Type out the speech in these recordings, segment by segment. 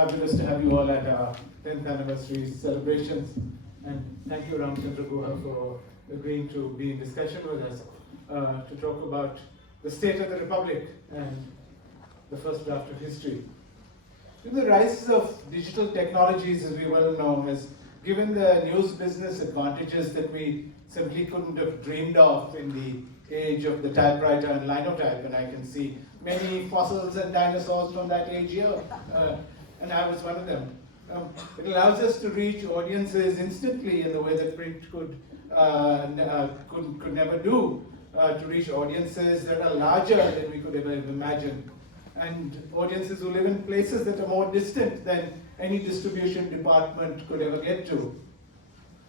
fabulous to have you all at our 10th anniversary celebrations. And thank you, Ramachandra Guha, for agreeing to be in discussion with us to talk about the state of the Republic and the first draft of history. The rise of digital technologies, as we well know, has given the news business advantages that we simply couldn't have dreamed of in the age of the typewriter and linotype, and I can see many fossils and dinosaurs from that age here, and I was one of them. It allows us to reach audiences instantly in the way that print could never do, to reach audiences that are larger than we could ever imagine, and audiences who live in places that are more distant than any distribution department could ever get to.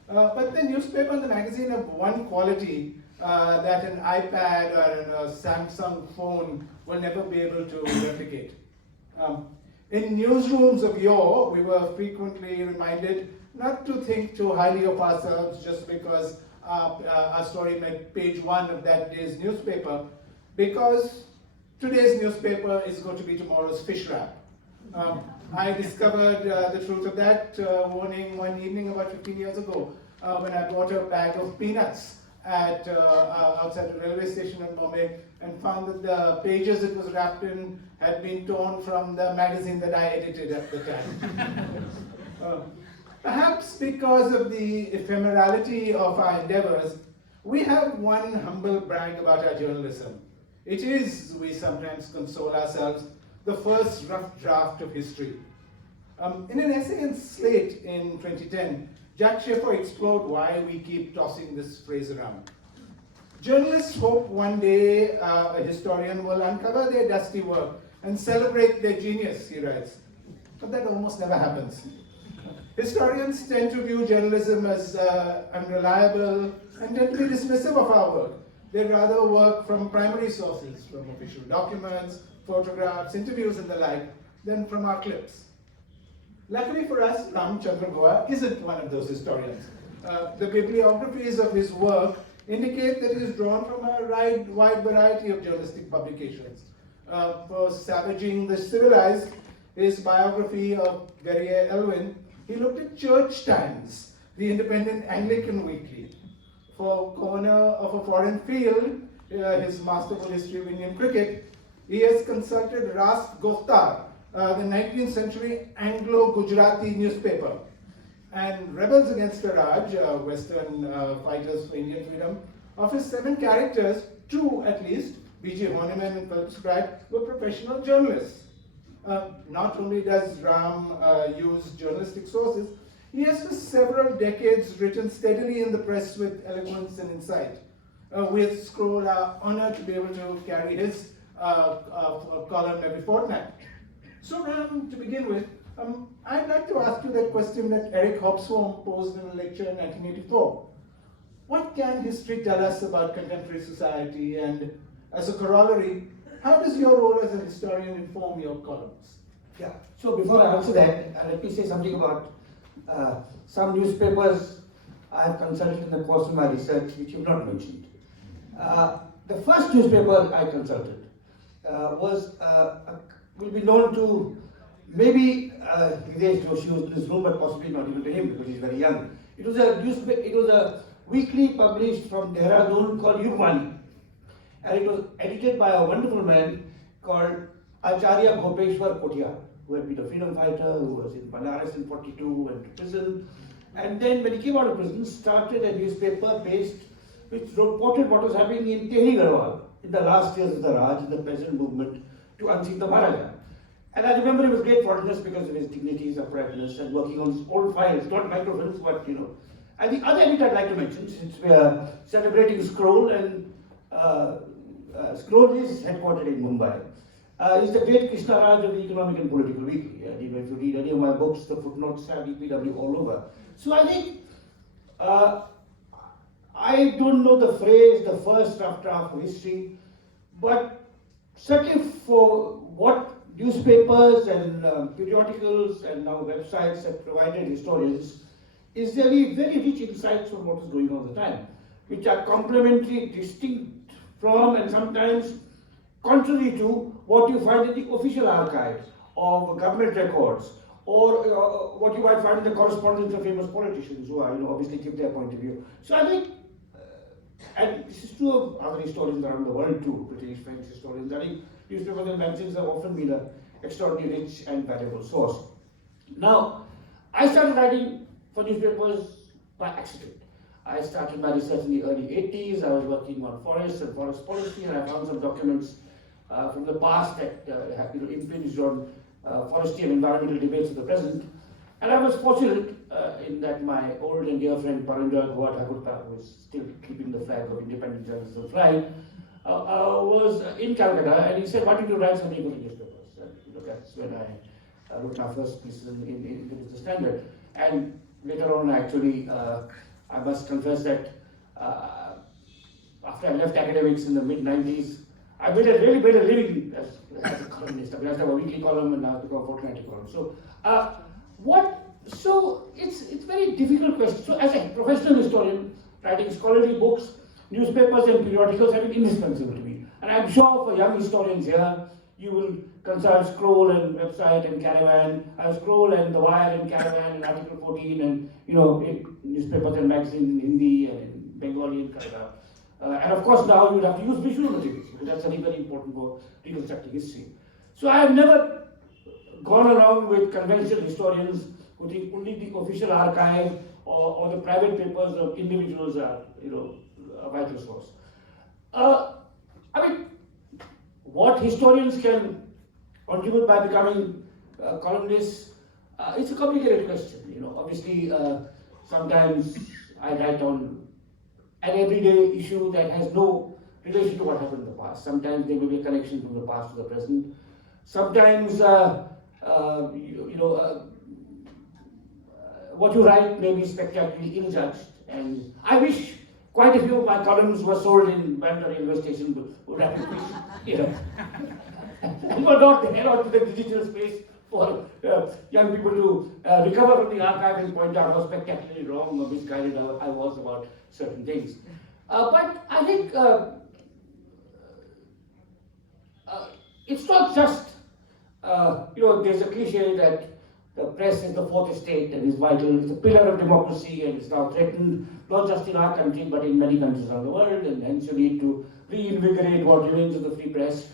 But the newspaper and the magazine have one quality that an iPad or a Samsung phone will never be able to replicate. In newsrooms of yore, we were frequently reminded not to think too highly of ourselves just because our story made page one of that day's newspaper, because today's newspaper is going to be tomorrow's fish wrap. I discovered the truth of that warning one evening about 15 years ago when I bought a bag of peanuts at outside the railway station in Bombay and found that the pages it was wrapped in had been torn from the magazine that I edited at the time. Perhaps because of the ephemerality of our endeavors, we have one humble brag about our journalism. It is, we sometimes console ourselves, the first rough draft of history. In an essay in Slate in 2010, Jack Schaefer explored why we keep tossing this phrase around. Journalists hope one day a historian will uncover their dusty work and celebrate their genius, he writes. But that almost never happens. Historians tend to view journalism as unreliable and tend to be dismissive of our work. They rather work from primary sources, from official documents, photographs, interviews, and the like, than from our clips. Luckily for us, Ramachandra Guha isn't one of those historians. The bibliographies of his work indicate that he is drawn from a wide variety of journalistic publications. For Savaging the Civilized, his biography of Verrier Elwin, he looked at Church Times, the independent Anglican weekly. For Corner of a Foreign Field, his masterful history of Indian cricket, he has consulted Rast Goftar, the 19th century Anglo-Gujarati newspaper. And Rebels Against the Raj, Western fighters for Indian freedom, of his 7 characters, 2 at least, B.G. Horniman and Philip Spratt, were professional journalists. Not only does Ram use journalistic sources, he has for several decades written steadily in the press with eloquence and insight. We at Scroll are honored to be able to carry his column every fortnight. So Ram, to begin with, I'd like to ask you that question that Eric Hobsbawm posed in a lecture in 1984. What can history tell us about contemporary society, and as a corollary, how does your role as a historian inform your columns? Yeah, so before I answer that, let me say something about some newspapers I have consulted in the course of my research, which you've not mentioned. The first newspaper I consulted will be known to maybe Hitesh Joshi was in this room, but possibly not even to him because he's very young. It was a weekly published from Dehradun called Yugvani, and it was edited by a wonderful man called Acharya Bhopeshwar Kothiyar, who had been a freedom fighter, who was in Banaras in 42, went to prison, and then when he came out of prison, started a newspaper which reported what was happening in Tehri Garhwal in the last years of the Raj, in the peasant movement, to unseat the Maharaja. And I remember him with great fondness because of his dignity, his uprightness, and working on his old files, not microfilms, but And the other edit I'd like to mention, since we are celebrating Scroll, and Scroll is headquartered in Mumbai, is the great Krishna Raj of the Economic and Political Weekly. If you read any of my books, the footnotes have EPW all over. So I think, I don't know the phrase, the first draft of history, but certainly for what newspapers and periodicals and now websites have provided historians, is really very rich insights on what is going on at the time, which are complementary, distinct from, and sometimes contrary to what you find in the official archives of government records or what you might find in the correspondence of famous politicians who are, obviously give their point of view. So I think, and this is true of other historians around the world too, British, French historians, I think newspapers and magazines have often been an extraordinarily rich and valuable source. Now, I started writing for newspapers by accident. I started my research in the early 80s. I was working on forests and forest policy, and I found some documents from the past that have impinged on forestry and environmental debates of the present. And I was fortunate in that my old and dear friend Ramachandra Guha, who is still keeping the flag of independent journalism flying, was in Calcutta, and he said, "Why don't you write something for the newspapers?" And that's when I wrote my first piece in the Business Standard. And later on, actually, I must confess that after I left academics in the mid-90s, I really made a living as a columnist. I mean, I have a weekly column and now it's become a fortnightly column. So, it's very difficult question. So as a professional historian, writing scholarly books, newspapers and periodicals have been indispensable to me. And I'm sure for young historians here, you will consult Scroll and website and Caravan, Scroll and The Wire and Caravan and Article 14 and newspapers and magazines in Hindi and in Bengali and Kannada. And of course now you would have to use visual materials, because that's very, very important for reconstructing history. So I have never gone along with conventional historians who think only the official archive or the private papers of individuals are, a vital source. I mean, what historians can contribute by becoming columnists, it's a complicated question. Obviously, sometimes I write on an everyday issue that has no relation to what happened in the past. Sometimes there may be a connection from the past to the present. Sometimes, what you write may be spectacularly ill-judged. And I wish quite a few of my columns were sold in Bandar railway station would have and were not there onto the digital space for young people to recover from the archive and point out how spectacularly wrong or misguided I was about certain things. But I think it's not just, there's a cliche that the press is the fourth estate and is vital, it's a pillar of democracy and it's now threatened, not just in our country but in many countries around the world, and hence you need to reinvigorate what remains of the free press.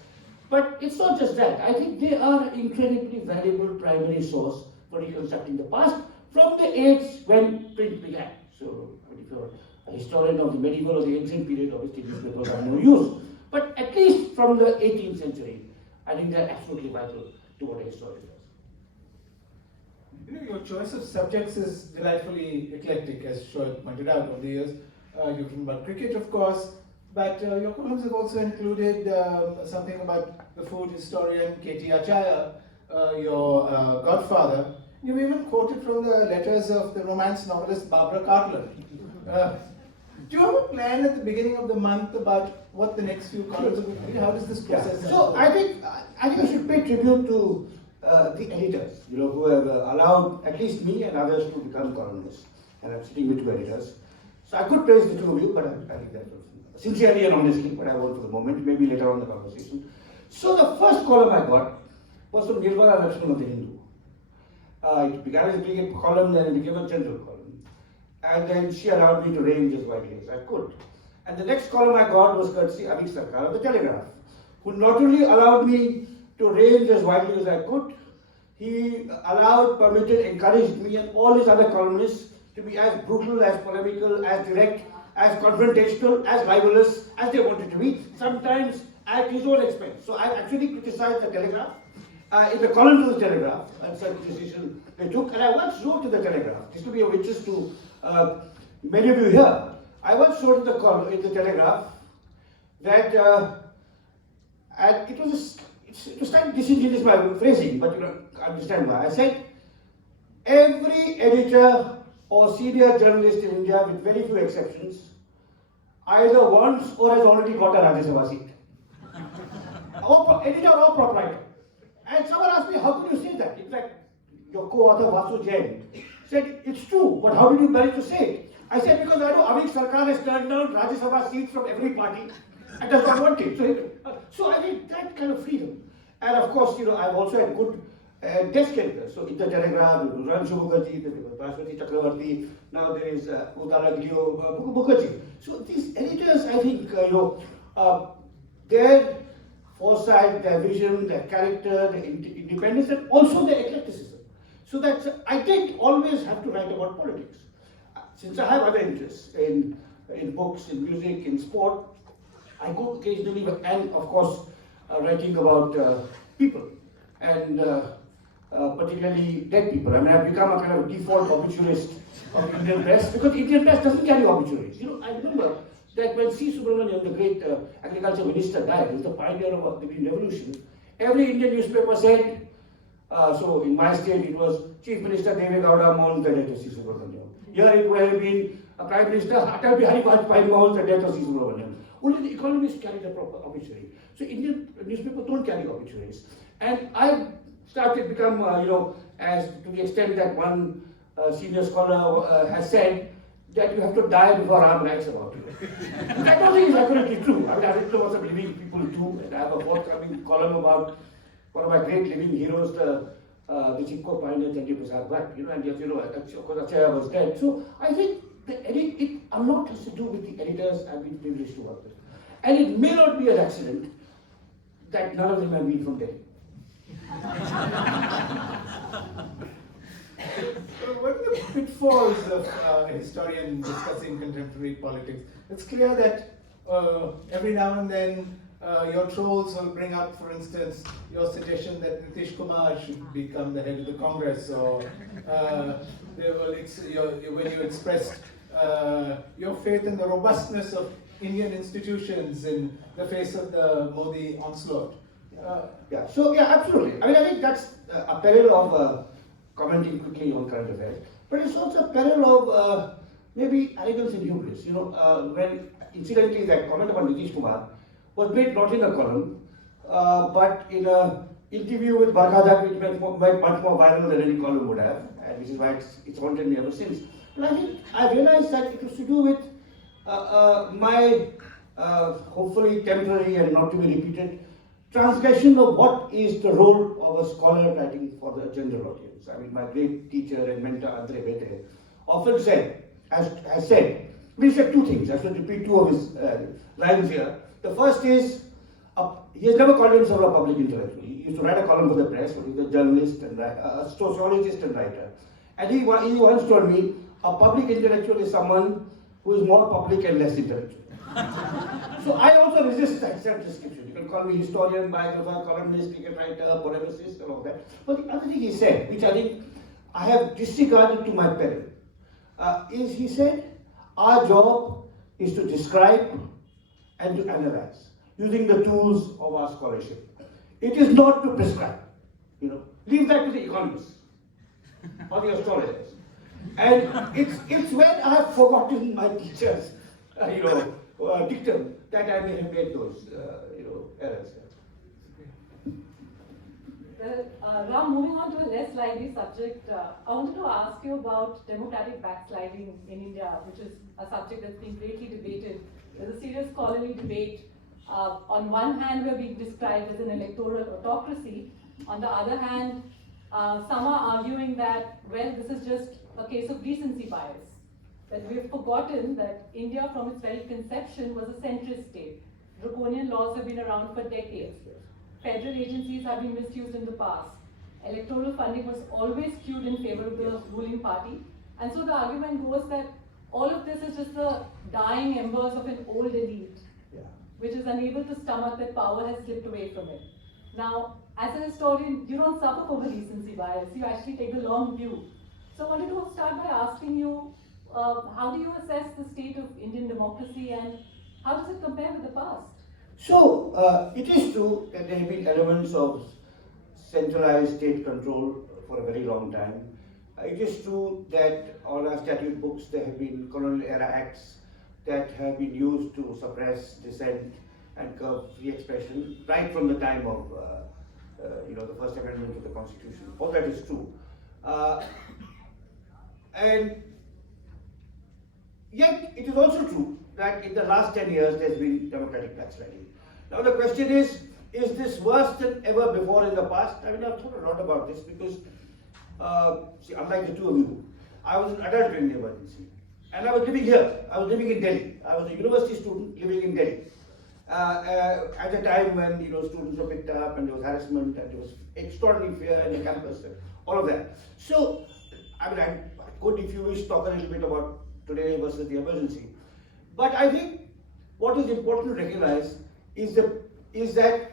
But it's not just that. I think they are an incredibly valuable primary source for reconstructing the past from the age when print began. So if you're a historian of the medieval or the ancient period, obviously newspapers have no use. But at least from the 18th century, I think they're absolutely vital to what a historian does. Your choice of subjects is delightfully eclectic, as Shoaib pointed out over the years. You've written about cricket, of course, but your columns have also included something about the food historian K.T. Achaya, your godfather. You've even quoted from the letters of the romance novelist Barbara Cartland. Do you have a plan at the beginning of the month about what the next few columns will be? How does this process? Yeah. So I think I should pay tribute to the editors, who have allowed at least me and others to become columnists. And I'm sitting with two editors. So I could praise the two of you, but I think that sincerely and honestly, but I won't for the moment, maybe later on in the conversation. So the first column I got was from Nirmala Lakshman of the Hindu. It began as a big column, then it became a general column. And then she allowed me to range as widely as I could. And the next column I got was courtesy Avik Sarkar of the Telegraph, who not only allowed me to range as widely as I could, he allowed, permitted, encouraged me and all his other columnists to be as brutal, as polemical, as direct, as confrontational, as libelous as they wanted to be, sometimes at his own expense. So I actually criticized the Telegraph in the columns of the Telegraph and certain decisions they took. And I once wrote to the Telegraph, this will be of interest to many of you here. I once wrote in the Telegraph that, and it was slightly disingenuous my phrasing, but understand why. I said, every editor or senior journalist in India, with very few exceptions, either wants or has already got a Rajya Sabha seat. Editor or proprietor. And someone asked me, how could you say that? In fact, your co-author Vasu Jain said, it's true, but how did you manage to say it? I said, because I know Avik Sarkar has turned down Rajya Sabha seats from every party and does not want it. So I think that kind of freedom. And of course, I've also had good desk editors. So in the Telegraph, there was Ranshu Mukherjee, there was Bhaswati Chakravarti, now there is Udala Glio Mukherjee. So these editors, I think, their foresight, their vision, their character, their independence, and also their eclecticism. So that I didn't always have to write about politics. Since I have other interests in books, in music, in sport, I go occasionally, and of course, writing about people, and particularly dead people. I mean, I've become a kind of default obituarist of the Indian press because the Indian press doesn't carry obituaries. You know, I remember that when C. Subramanian, the great agriculture minister, died, he was the pioneer of the Indian Revolution. Every Indian newspaper said, so in my state it was Chief Minister Deve Gowda mourns the death of C. Subramanian. Here it would have been Prime Minister Atal Bihari Vajpayee mourns the death of C. Subramanian. Only the economists carry the proper obituary. So Indian newspapers don't carry obituaries. And I started become, as to the extent that one senior scholar has said, that you have to die before Ram writes about you. I don't think it's accurately true. I mean, I written about some living people too, and I have a forthcoming column about one of my great living heroes, the Chipko pioneer Chandri Prasad Bhatt, and yes, of course, Achaya was dead. So I think a lot has to do with the editors I've been privileged to work with. And it may not be an accident that none of them have been from Delhi. What are the pitfalls of a historian discussing contemporary politics? It's clear that every now and then your trolls will bring up, for instance, your suggestion that Nitish Kumar should become the head of the Congress, or when you expressed your faith in the robustness of Indian institutions in the face of the Modi onslaught. Absolutely. I mean, I think that's a peril of commenting quickly on current affairs, but it's also a peril of maybe arrogance and hubris. When incidentally that comment about Nitish Kumar was made not in a column, but in an interview with Barkhadat, which went much more viral than any column would have, and which is why it's haunted me ever since. But I think I realized that it was to do with my hopefully temporary and not to be repeated transgression of what is the role of a scholar writing for the general audience. I mean, my great teacher and mentor Andre Bete often said, he said two things. I should repeat two of his lines here. The first is, he has never called himself a public intellectual. He used to write a column for the press, but he's a journalist and a sociologist and writer. And he once told me, a public intellectual is someone who is more public and less intellectual. So I also resist that self-description. You can call me historian, biographer, columnist, cricket writer, polemicist, and all that. But the other thing he said, which I think I have disregarded to my peril, is he said, our job is to describe and to analyze, using the tools of our scholarship. It is not to prescribe. Leave that to the economists or the astrologers. And it's when I have forgotten my teacher's, dictum that I may have made those, errors. Ram, moving on to a less lively subject, I wanted to ask you about democratic backsliding in India, which is a subject that's been greatly debated. There's a serious scholarly debate. On one hand, we're being described as an electoral autocracy. On the other hand, some are arguing that, well, this is just a case of recency bias. That we've forgotten that India from its very conception was a centrist state. Draconian laws have been around for decades. Federal agencies have been misused in the past. Electoral funding was always skewed in favor of the ruling party. And so the argument goes that all of this is just the dying embers of an old elite, which is unable to stomach that power has slipped away from it. Now, as a historian, you don't suffer from a recency bias. You actually take the long view. So I wanted to start by asking you, how do you assess the state of Indian democracy and how does it compare with the past? So, it is true that there have been elements of centralized state control for a very long time. It is true that on our statute books there have been colonial era acts that have been used to suppress dissent and curb free expression right from the time of the First Amendment to the Constitution. All that is true. And yet it is also true that in the last 10 years there's been democratic backsliding. Now the question is is this worse than ever before in the past? I mean, I've thought a lot about this because, see, unlike the two of you, I was an adult during the emergency. And I was living here. I was living in Delhi. I was a university student living in Delhi. At a time when students were picked up and there was harassment and there was extraordinary fear in the campus and all of that. So, I mean, I could, if you wish, talk a little bit about today versus the emergency. But I think what is important to recognize is that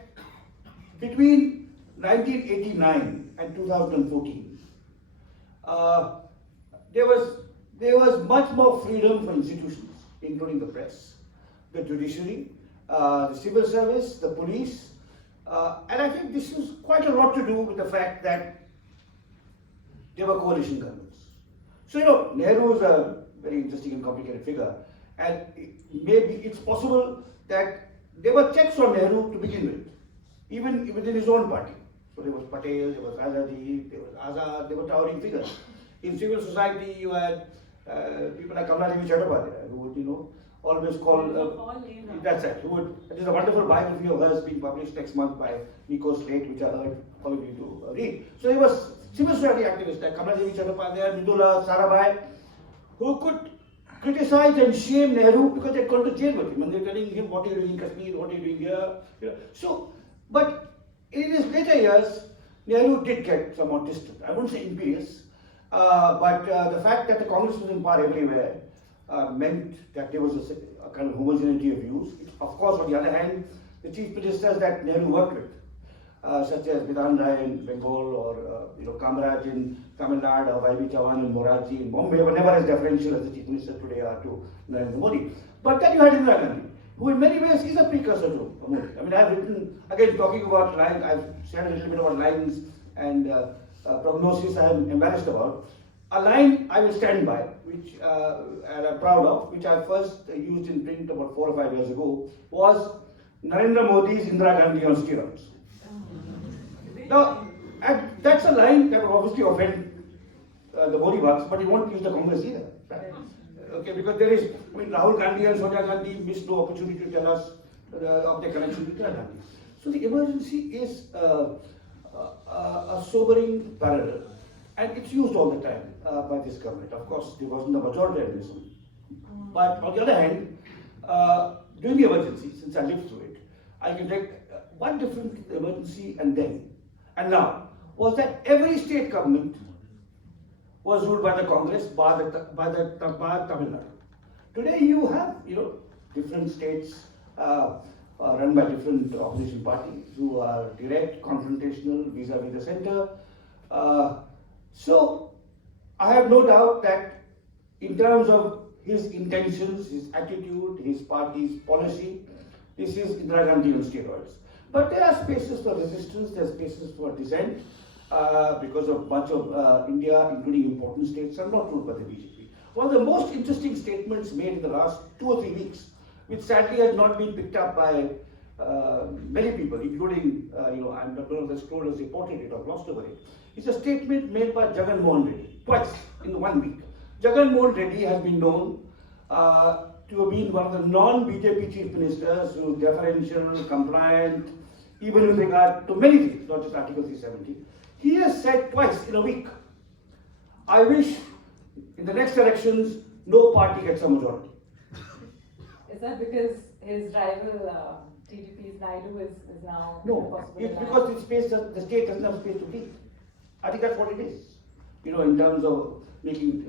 between 1989 and 2014, there was much more freedom for institutions, including the press, the judiciary, the civil service, the police, and I think this has quite a lot to do with the fact that there were coalition governments. So Nehru is a very interesting and complicated figure, and maybe it's possible that there were checks on Nehru to begin with, even within his own party. So there was Patel, there was Azadi, there was Azad, there were towering figures. In civil society, you had people like Kamaladevi Chattopadhyay, who would, always call. That's it. There's a wonderful biography of hers being published next month by Nico Slate, which I heard all of you to read. So there was civil society activists like Kamaladevi Chattopadhyay, Mridula, Sarabhai, who could criticize and shame Nehru because they'd gone to jail with him and they're telling him what are you doing in Kashmir, what are you doing here. So, but in his later years, Nehru did get somewhat distant. I wouldn't say imperious, but the fact that the Congress was in power everywhere meant that there was a kind of homogeneity of views. Of course, on the other hand, the chief ministers that Nehru worked with, such as Bidhan Rai in Bengal or Kamraj in Tamil Nadu or Y.B. Chavan and Morarji in Bombay, were never as deferential as the chief ministers today are to Narendra Modi. But then you had Indira Gandhi, who in many ways is a precursor to Modi. I mean, I've written, again, talking about lines, I've shared a little bit about lines and prognosis I'm embarrassed about. A line I will stand by, which and I'm proud of, which I first used in print about 4 or 5 years ago, was Narendra Modi's Indira Gandhi on steroids. Now, that's a line that will obviously offend the Modi bucks, but it won't use the Congress either. Right? Okay, because there is, Rahul Gandhi and Sonia Gandhi missed no opportunity to tell us of their connection with Indira Gandhi. So the emergency is a sobering parallel, and it's used all the time by this government. Of course, there wasn't a majoritarianism. But on the other hand, during the emergency, since I lived through it, I can take one difference between the emergency and then and now was that every state government was ruled by the Congress, by Tamil Nadu. Today you have different states run by different opposition parties who are direct, confrontational vis-a-vis the center. So I have no doubt that in terms of his intentions, his attitude, his party's policy, this is Indira Gandhi on steroids. But there are spaces for resistance, there are spaces for dissent, because of much of India, including important states, are not ruled by the BJP. One of the most interesting statements made in the last 2 or 3 weeks, which sadly has not been picked up by many people, including, I'm not sure if the Scroll has reported it or glossed over it. It's a statement made by Jagan Mohan Reddy, twice in 1 week. Jagan Mohan Reddy has been known to have been one of the non-BJP chief ministers who is deferential, compliant, even with regard to many things, not just Article 370. He has said twice in a week, I wish in the next elections no party gets a majority. Is that because his rival TDP's Naidu is now No, it's because the state doesn't have space to breathe. I think that's what it is. In terms of making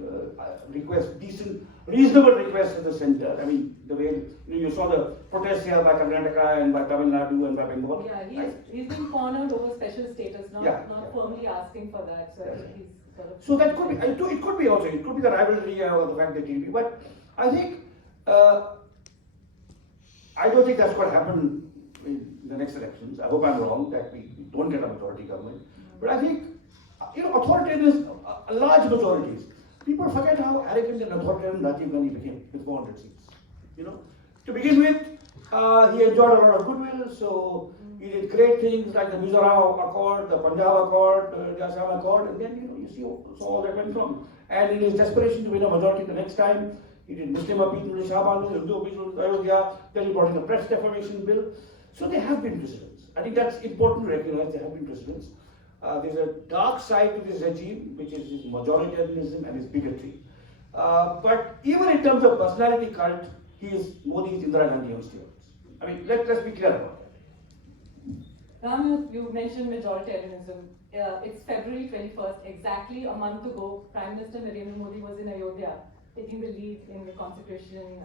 requests, decent, reasonable requests to the center. I mean, the way you saw the protests here by Karnataka and by Tamil Nadu and by Bengal. Yeah, he's been cornered over special status, not firmly asking for that. So I think he's sort of. So that could be. It could be also. It could be the rivalry or the fact that TDP. But I think I don't think that's what happened in the next elections. I hope I'm wrong that we don't get a majority government. But I think authoritarian large majorities. People forget how arrogant and authoritarian Rajiv Gandhi became with 400 seats. To begin with, he enjoyed a lot of goodwill, so he did great things like the Mizoram Accord, the Punjab Accord, the Assam Accord, and then you see all that went wrong. And in his desperation to win a majority the next time, he did Muslim appeal to Shah Banu, Hindu appeal to Ayodhya, then he brought in the press defamation bill. So there have been precedents. I think that's important to recognize. There have been precedents. There's a dark side to this regime, which is his majoritarianism and his bigotry. But even in terms of personality cult, he is Modi's Indira Gandhi on steroids. I mean, let's be clear about that. Ram, you mentioned majoritarianism. It's February 21st, exactly a month ago, Prime Minister Narendra Modi was in Ayodhya, taking the lead in the consecration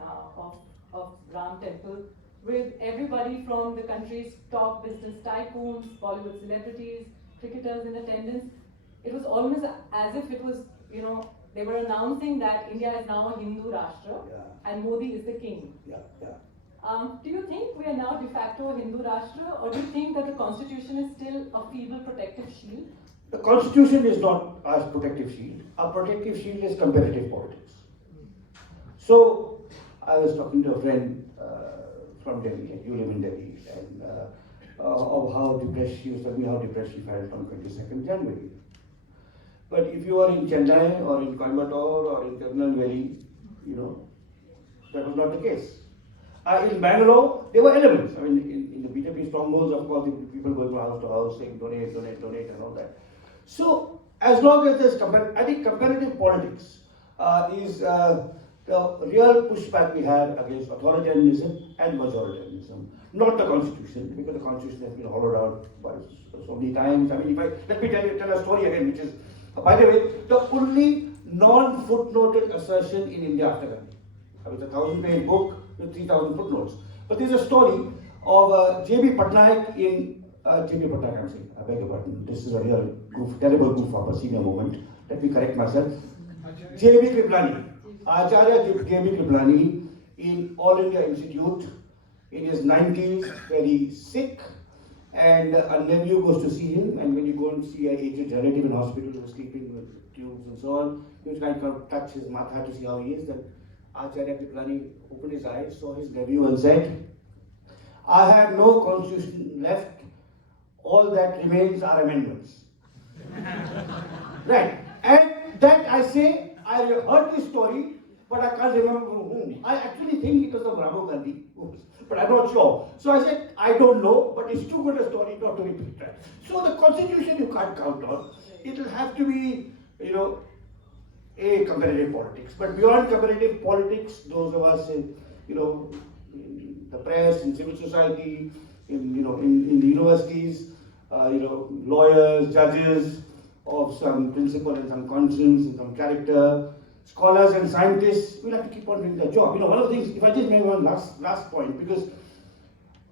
of Ram Temple, with everybody from the country's top business tycoons, Bollywood celebrities, cricketers in attendance. It was almost as if it was, they were announcing that India is now a Hindu Rashtra, and Modi is the king. Do you think we are now de facto a Hindu Rashtra, or do you think that the constitution is still a feeble protective shield? The constitution is not our protective shield. Our protective shield is competitive politics. So, I was talking to a friend from Delhi, and you live in Delhi, and of how depressed she was telling me how depressed she felt on 22nd January. But if you are in Chennai or in Coimbatore or in Tirunelveli, that was not the case. In Bangalore, there were elements. I mean, in the BJP strongholds, of course, people going from house to house saying donate, donate, donate, and all that. So, as long as there's I think comparative politics is the real pushback we have against authoritarianism and majoritarianism, not the constitution, because the constitution has been hollowed out by so many times. I mean, let me tell a story again, which is, by the way, the only non-footnoted assertion in India after Gandhi. It's a 1,000-page book with 3,000 footnotes. But there's a story of J.B. Patnaik in J.B. Patnaik, I'm saying, I beg your pardon. This is a real goof, terrible goof of a senior moment. Let me correct myself. J.B. Kriplani, Acharya J.B. Kriplani in All India Institute in his 90s, very sick, and a nephew goes to see him, and when you go and see an aged relative in hospital who was sleeping with tubes and so on, you kind of touch his matha to see how he is. Then Acharya Kriplani opened his eyes, saw his nephew and said, I have no constitution left, all that remains are amendments. Right, and that I say, I heard this story, but I can't remember from whom. I actually think it was of Rajiv Gandhi, but I'm not sure. So I said, I don't know, but it's too good a story not to repeat that. So the constitution you can't count on. It will have to be, a competitive politics. But beyond competitive politics, those of us in, in the press, in civil society, in the universities, lawyers, judges of some principle and some conscience and some character, scholars and scientists will have to keep on doing their job. One of the things, if I just make one last point, because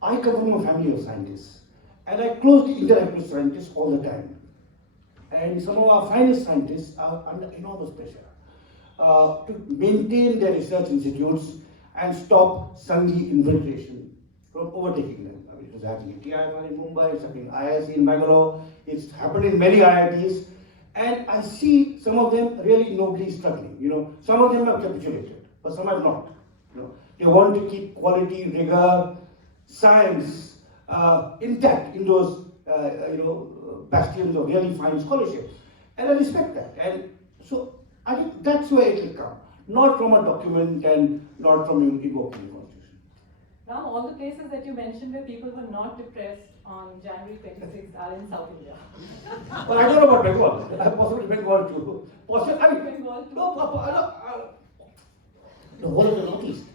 I come from a family of scientists, and I closely interact with scientists all the time. And some of our finest scientists are under enormous pressure to maintain their research institutes and stop Sanghi infiltration from overtaking them. I mean, it was happening in TIFR in Mumbai, it's happening in IISc in Bangalore, it's happened in many IITs, and I see some of them really nobly struggling. Some of them have capitulated, but some have not. They want to keep quality, rigor, science intact in those bastions of really fine scholarship, and I respect that. And so I think that's where it will come, not from a document and not from invoking the constitution. Now, all the places that you mentioned where people were not depressed on January 26th are in South India. Well, I don't know about Bengal. Possibly Bengal too. Bengal too. The whole of the Northeast.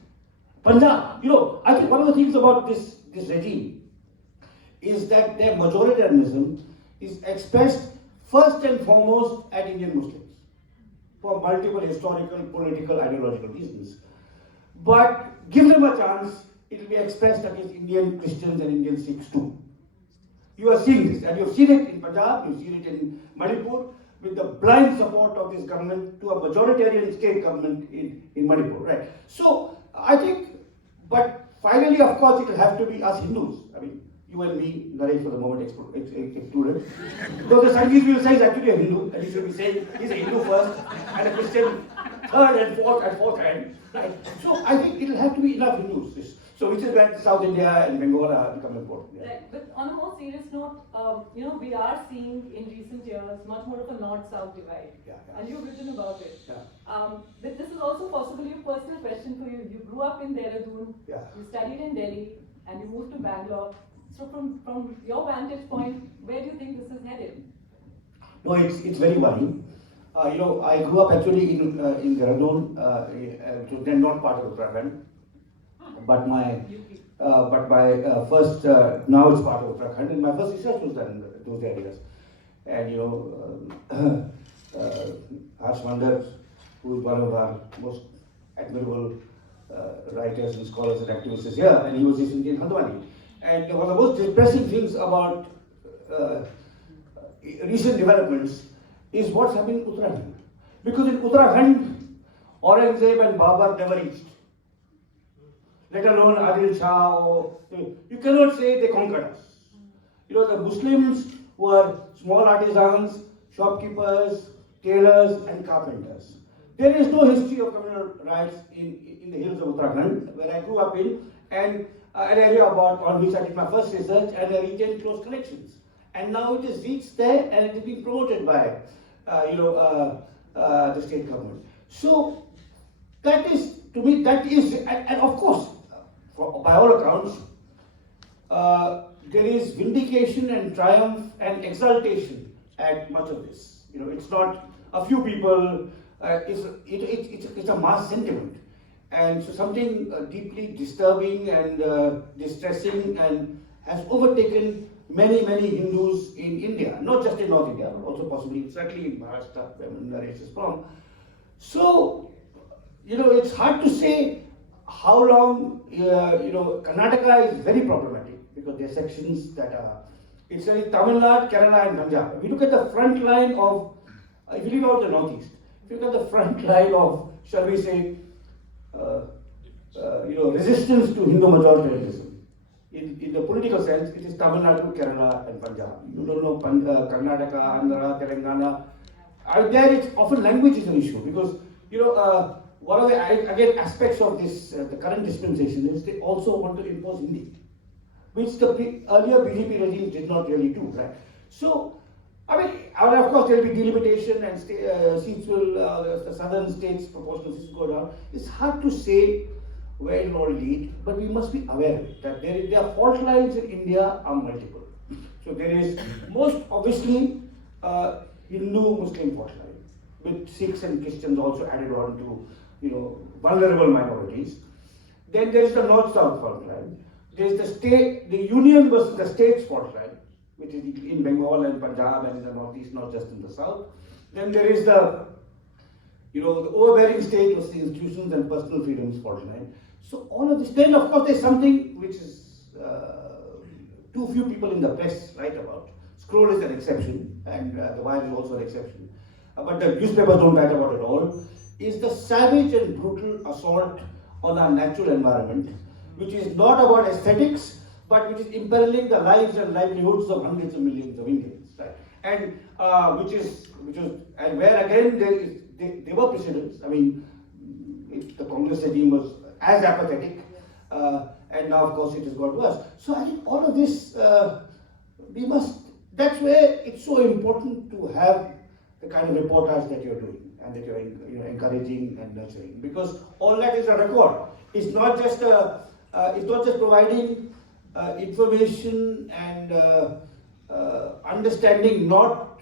Punjab. I think one of the things about this regime is that their majoritarianism is expressed first and foremost at Indian Muslims for multiple historical, political, ideological reasons. But give them a chance, it will be expressed against Indian Christians and Indian Sikhs too. You are seeing this, and you've seen it in Punjab, you've seen it in Manipur, with the blind support of this government to a majoritarian state government in Manipur, right? So, I think, but finally, of course, it will have to be us Hindus. I mean, you and me, Naresh for the moment excluded. So the Sanghis will say he's actually a Hindu, and he should be saying he's a Hindu first, and a Christian third and fourth hand, right? So I think it will have to be enough Hindus. So which is where South India and Bengal are becoming important. Yeah. Right, but on a more serious note, we are seeing in recent years much more of a North-South divide. Yeah. And you've written about it. Yeah. But this is also possibly a personal question for you. You grew up in Dehradun, Yeah. you studied in Delhi, and you moved to Bangalore. So from your vantage point, where do you think this is headed? No, it's very worrying. I grew up actually in Dehradun, which was then not part of Uttarakhand, but my first now it's part of Uttarakhand, and my first research was done in those areas. And Sharma, who is one of our most admirable writers and scholars and activists is here, and he was recently in Haldwani. And one of the most depressing things about recent developments is what's happening in Uttarakhand. Because in Uttarakhand, Aurangzeb and Babur never reached, let alone Adil Shah, or you cannot say they conquered us. The Muslims were small artisans, shopkeepers, tailors, and carpenters. There is no history of communal rights in the hills of Uttarakhand, where I grew up in, and an area on which I did my first research, and I retained close connections. And now it is reached there, and it is being promoted by, the state government. So that is, to me, and of course, by all accounts, there is vindication and triumph and exaltation at much of this. It's not a few people. It's a mass sentiment, and so something deeply disturbing and distressing and has overtaken many Hindus in India, not just in North India, but also possibly, certainly in Maharashtra, where Naresh is from. So, it's hard to say how long, Karnataka is very problematic because there are sections that are, it's really Tamil Nadu, Kerala and Punjab. If you look at the front line of, if you leave out the northeast, if you look at the front line of, shall we say, resistance to Hindu majoritarianism, in the political sense, it is Tamil Nadu, Kerala and Punjab. You don't know Karnataka, Andhra, Telangana. There it's often language is an issue because, one of the aspects of this, the current dispensation is they also want to impose Hindi, which the earlier BJP regimes did not really do, right? So, of course there will be delimitation and seats will, the southern states proportional seats go down. It's hard to say where it will all lead, but we must be aware that there are fault lines in India are multiple. So there is most obviously Hindu-Muslim fault line, with Sikhs and Christians also added on to vulnerable minorities. Then there is the north-south fault line. There is the union versus the states fault line, which is in Bengal and Punjab and in the northeast, not just in the south. Then there is the overbearing state versus institutions and personal freedoms fault line. So all of this. Then of course there's something which is too few people in the press write about. Scroll is an exception, and the Wire is also an exception. But the newspapers don't write about it all. Is the savage and brutal assault on our natural environment, which is not about aesthetics, but which is imperiling the lives and livelihoods of hundreds of millions of Indians, right? And and where again there were precedents. The Congress regime was as apathetic, and now of course it has got worse. So I think all of this that's where it's so important to have the kind of reportage that you're doing and that you're encouraging and nurturing, because all that is a record. It's not just providing information and understanding not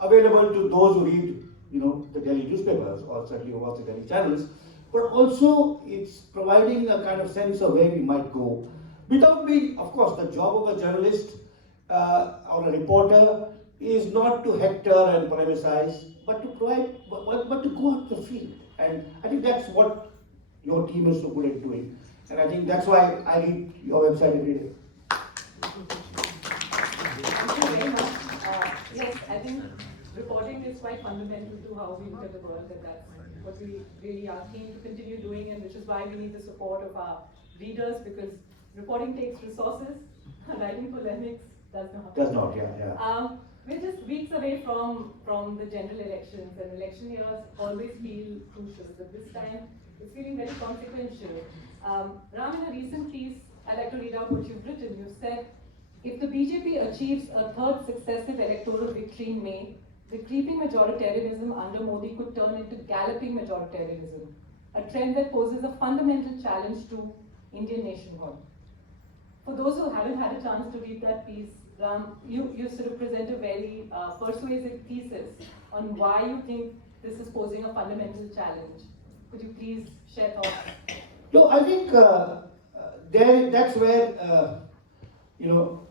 available to those who read the Delhi newspapers or certainly watch the Delhi channels, but also it's providing a kind of sense of where we might go without being, of course, the job of a journalist or a reporter is not to hector and polemicize, but to provide, but to go out to the field. And I think that's what your team is so good at doing. And I think that's why I read your website every day. Thank you very much. Yes, I think reporting is quite fundamental to how we look at the world, and that's what we really are keen to continue doing, and which is why we need the support of our readers, because reporting takes resources, writing polemics does not. Does not, yeah. We're just weeks away from the general elections, and election years always feel crucial, but this time it's feeling very consequential. Ram, in a recent piece, I'd like to read out what you've written. You've said, if the BJP achieves a third successive electoral victory in May, the creeping majoritarianism under Modi could turn into galloping majoritarianism, a trend that poses a fundamental challenge to Indian nationhood. For those who haven't had a chance to read that piece, Ram, you sort of present a very persuasive thesis on why you think this is posing a fundamental challenge. Could you please share thoughts? No, I think that's where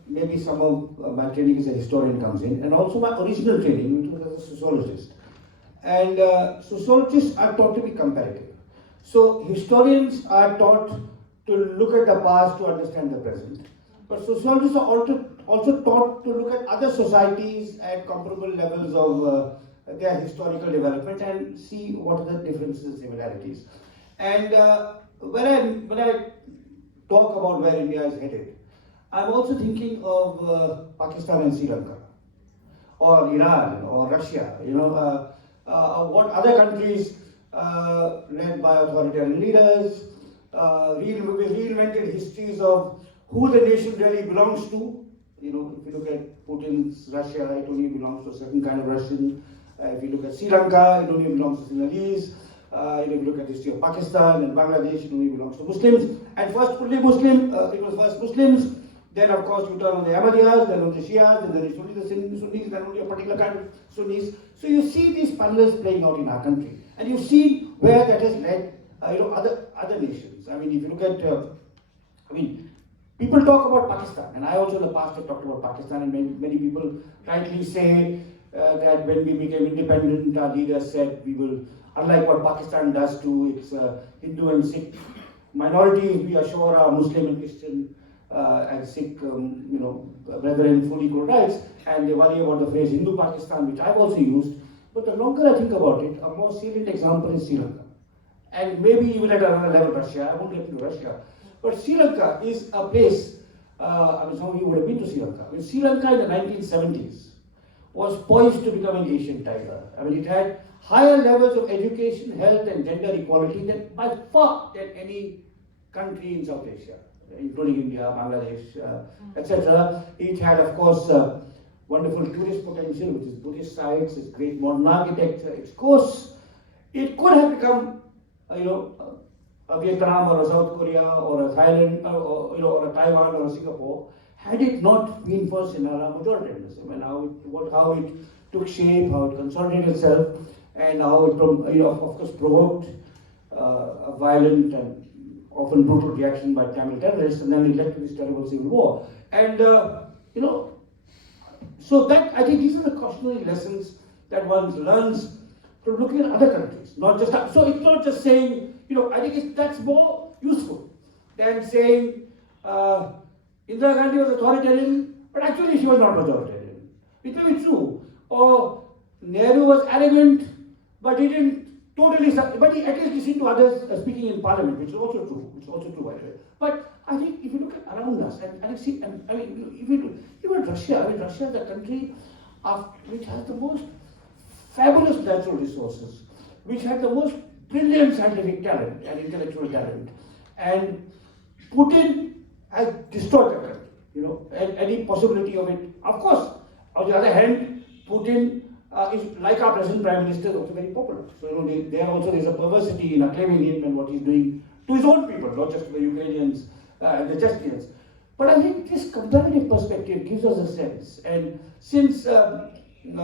maybe some of my training as a historian comes in, and also my original training, which was as a sociologist. And sociologists are taught to be comparative. So historians are taught to look at the past to understand the present. But sociologists are also taught to look at other societies at comparable levels of their historical development and see what are the differences and similarities. And when I talk about where India is headed, I'm also thinking of Pakistan and Sri Lanka, or Iran, or Russia. What other countries led by authoritarian leaders, reinvented histories of who the nation really belongs to. If you look at Putin's Russia, it only belongs to a certain kind of Russian. If you look at Sri Lanka, it only belongs to Sinhalese. If you look at the history of Pakistan and Bangladesh, it only belongs to Muslims. And first only it was first Muslims. Then of course you turn on the Ahmadiyas, then on the Shias, then it's only the Sunnis, then only a particular kind of Sunnis. So you see these parallels playing out in our country. And you see where that has led other nations. I mean, if you look at, people talk about Pakistan, and I also in the past have talked about Pakistan, and many people rightly say that when we became independent, our leaders said we will, unlike what Pakistan does to its Hindu and Sikh minorities, we assure our Muslim and Christian and Sikh, brethren full equal rights, and they worry about the phrase Hindu Pakistan, which I've also used. But the longer I think about it, a more salient example is Sri Lanka. And maybe even at another level, Russia. I won't get into Russia. But Sri Lanka is a place, some of you would have been to Sri Lanka. Sri Lanka in the 1970s was poised to become an Asian tiger. It had higher levels of education, health, and gender equality than by far than any country in South Asia, including India, Bangladesh, etc. It had, of course, wonderful tourist potential, which is Buddhist sites, its great modern architecture, its course. It could have become, a Vietnam or a South Korea or a Thailand or a Taiwan or a Singapore, had it not been for Sinhala majoritarianism and how it took shape, how it consolidated itself, and how it, of course, provoked a violent and often brutal reaction by Tamil terrorists, and then it led to this terrible civil war. And so that, I think these are the cautionary lessons that one learns from looking at other countries, not just that. So it's not just saying, I think that's more useful than saying Indira Gandhi was authoritarian, but actually she was not authoritarian. It may be true. Or Nehru was arrogant, but he didn't totally, but he at least listened to others speaking in parliament, which is also true. By the way. But I think if you look at around us, even Russia, Russia is a country which has the most fabulous natural resources, which had the most brilliant scientific talent and intellectual talent. And Putin has destroyed the country, and any possibility of it. Of course, on the other hand, Putin is, like our present Prime Minister, also very popular. So, there's a perversity in acclaiming him and what he's doing to his own people, not just to the Ukrainians and the Chechens. But I think this comparative perspective gives us a sense. And since, and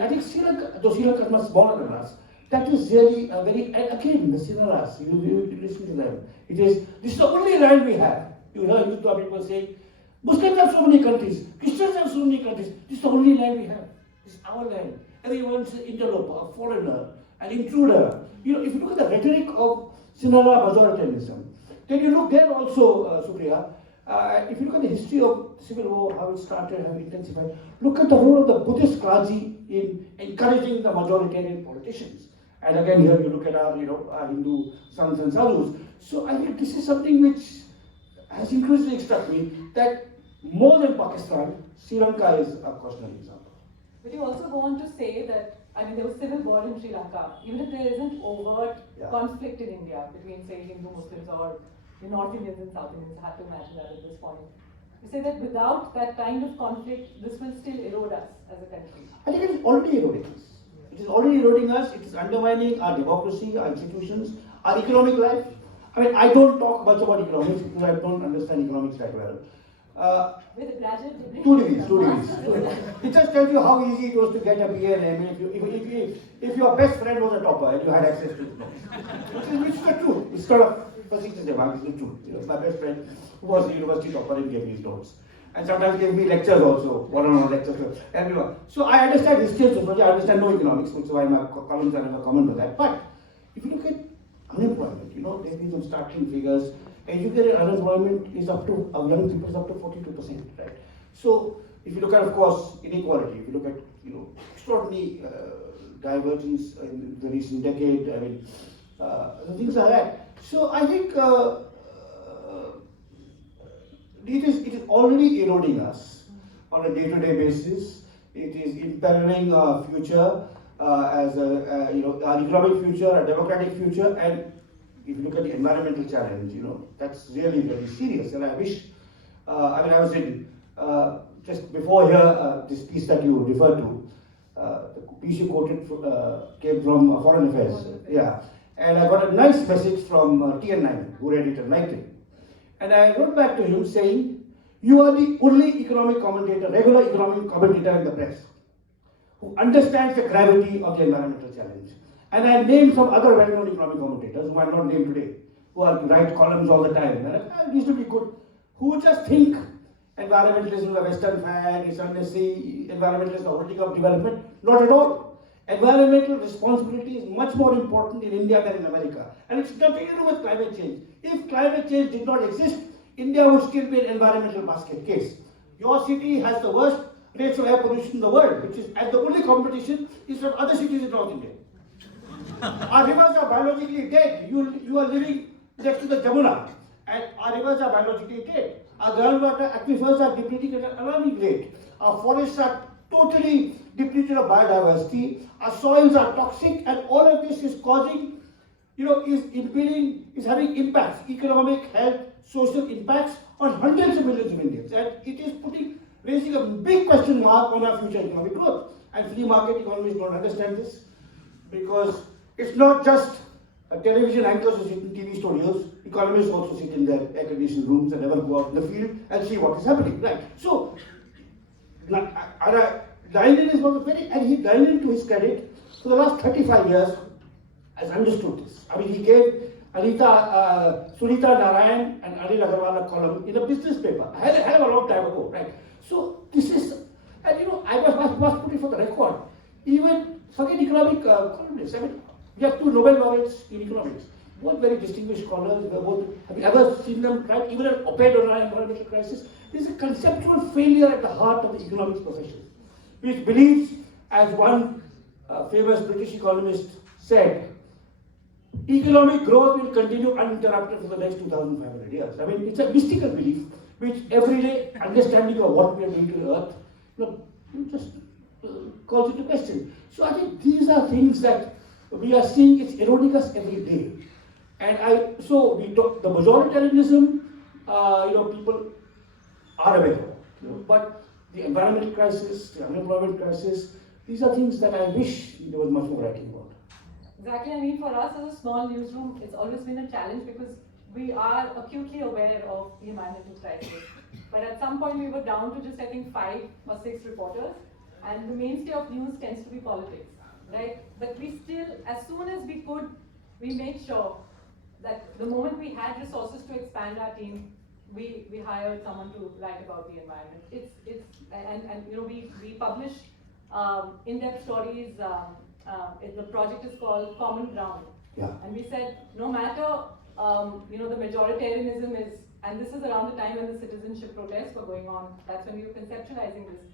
I think Sri Lanka, though Sri Lanka is much smaller than us, that is really a very, and again, the Sinhalas, you listen to them. This is the only land we have. You hear Hindu people saying, Muslims have so many countries, Christians have so many countries. This is the only land we have. This is our land. Everyone's an interloper, a foreigner, an intruder. If you look at the rhetoric of Sinhala majoritarianism, then you look there also, Supriya, if you look at the history of the Civil War, how it started, how it intensified, look at the role of the Buddhist clergy in encouraging the majoritarian politicians. And again, here you look at our Hindu sons and sadhus. So I think this is something which has increasingly struck me, that more than Pakistan, Sri Lanka is a cautionary example. But you also go on to say that, there was civil war in Sri Lanka. Even if there isn't overt conflict in India between, say, Hindu Muslims or the North Indians and South Indians, I have to imagine that at this point. You say that without that kind of conflict, this will still erode us as a country. I think it is already eroding us. It is already eroding us. It is undermining our democracy, our institutions, our economic life. I mean, I don't talk much about economics because I don't understand economics that well. With a graduate degree? 2 degrees. It just tells you how easy it was to get a BA and MA if your best friend was a topper and you had access to it. Which is the truth. It's not a facetious remark, it's the truth. You know, my best friend who was a university topper and gave me his notes. And sometimes gave me lectures also, one-on-one lectures to everyone. So I understand history and sociology, I understand no economics, which is why my columns are never common to that. But if you look at unemployment, you know, there have been some startling figures. Educated unemployment is up to, young people is up to 42%, right? So if you look at, of course, inequality, if you look at, you know, extraordinary divergence in the recent decade, I mean, things like that. So I think it is already eroding us on a day-to-day basis. It is imperiling our future as a, you know, our economic future, our democratic future, and if you look at the environmental challenge, you know, that's really very serious. And I wish, I mean, I was in, just before here, this piece that you referred to, the piece you quoted came from Foreign Affairs. Yeah. And I got a nice message from TN9, who read it and liked it. And I wrote back to him saying, you are the only economic commentator, regular economic commentator in the press, who understands the gravity of the environmental challenge. And I named some other well-known economic commentators who are not named today, who write columns all the time. And I used to be good, who just think environmentalism is a Western fad, it's unnecessary, environmentalists are holding up development. Not at all. Environmental responsibility is much more important in India than in America. And it's nothing to do with climate change. If climate change did not exist, India would still be an environmental basket case. Your city has the worst rates of air pollution in the world, which is, and the only competition is from other cities in North India. Our rivers are biologically dead. You are living next to the Jamuna, and our rivers are biologically dead. Our groundwater aquifers are depleting at an alarming rate. Our forests are totally depleted of biodiversity. Our soils are toxic, and all of this is causing, you know, is impeding, is having impacts, economic, health, social impacts on hundreds of millions of Indians, and it is raising a big question mark on our future economic growth. And free market economies don't understand this, because it's not just television anchors who sit in TV studios. Economists also sit in their air-conditioned rooms and never go out in the field and see what is happening. Right. So, Daniel is one of the very, and he, Daniel, to his credit, for the last 35 years, has understood this. I mean, he gave Sunita Narayan and Anil Agarwal a column in a business paper, a hell of a long time ago, right? So this is, and you know, I must put it for the record. Even forget economic columnists. I mean, we have 2 Nobel laureates in economics, both very distinguished scholars. Have you ever seen them write even an op-ed on our environmental crisis? There is a conceptual failure at the heart of the economics profession, which believes, as one famous British economist said, economic growth will continue uninterrupted for the next 2,500 years. I mean, it's a mystical belief which everyday understanding of what we are doing to the earth, you know, just calls into question. So I think these are things that we are seeing, it's eroding us every day. And so we talk, the majoritarianism, you know, people are aware of, you know, but the environmental crisis, the unemployment crisis, these are things that I wish there was much more writing about. Exactly. I mean, for us as a small newsroom, it's always been a challenge because we are acutely aware of the environmental crisis. But at some point, we were down to just, I think, 5 or 6 reporters, and the mainstay of news tends to be politics, right? But we still, as soon as we could, we made sure that the moment we had resources to expand our team, we hired someone to write about the environment. And you know, we publish in-depth stories. The project is called Common Ground. Yeah. And we said, no matter, you know, the majoritarianism is, and this is around the time when the citizenship protests were going on, that's when we were conceptualizing this.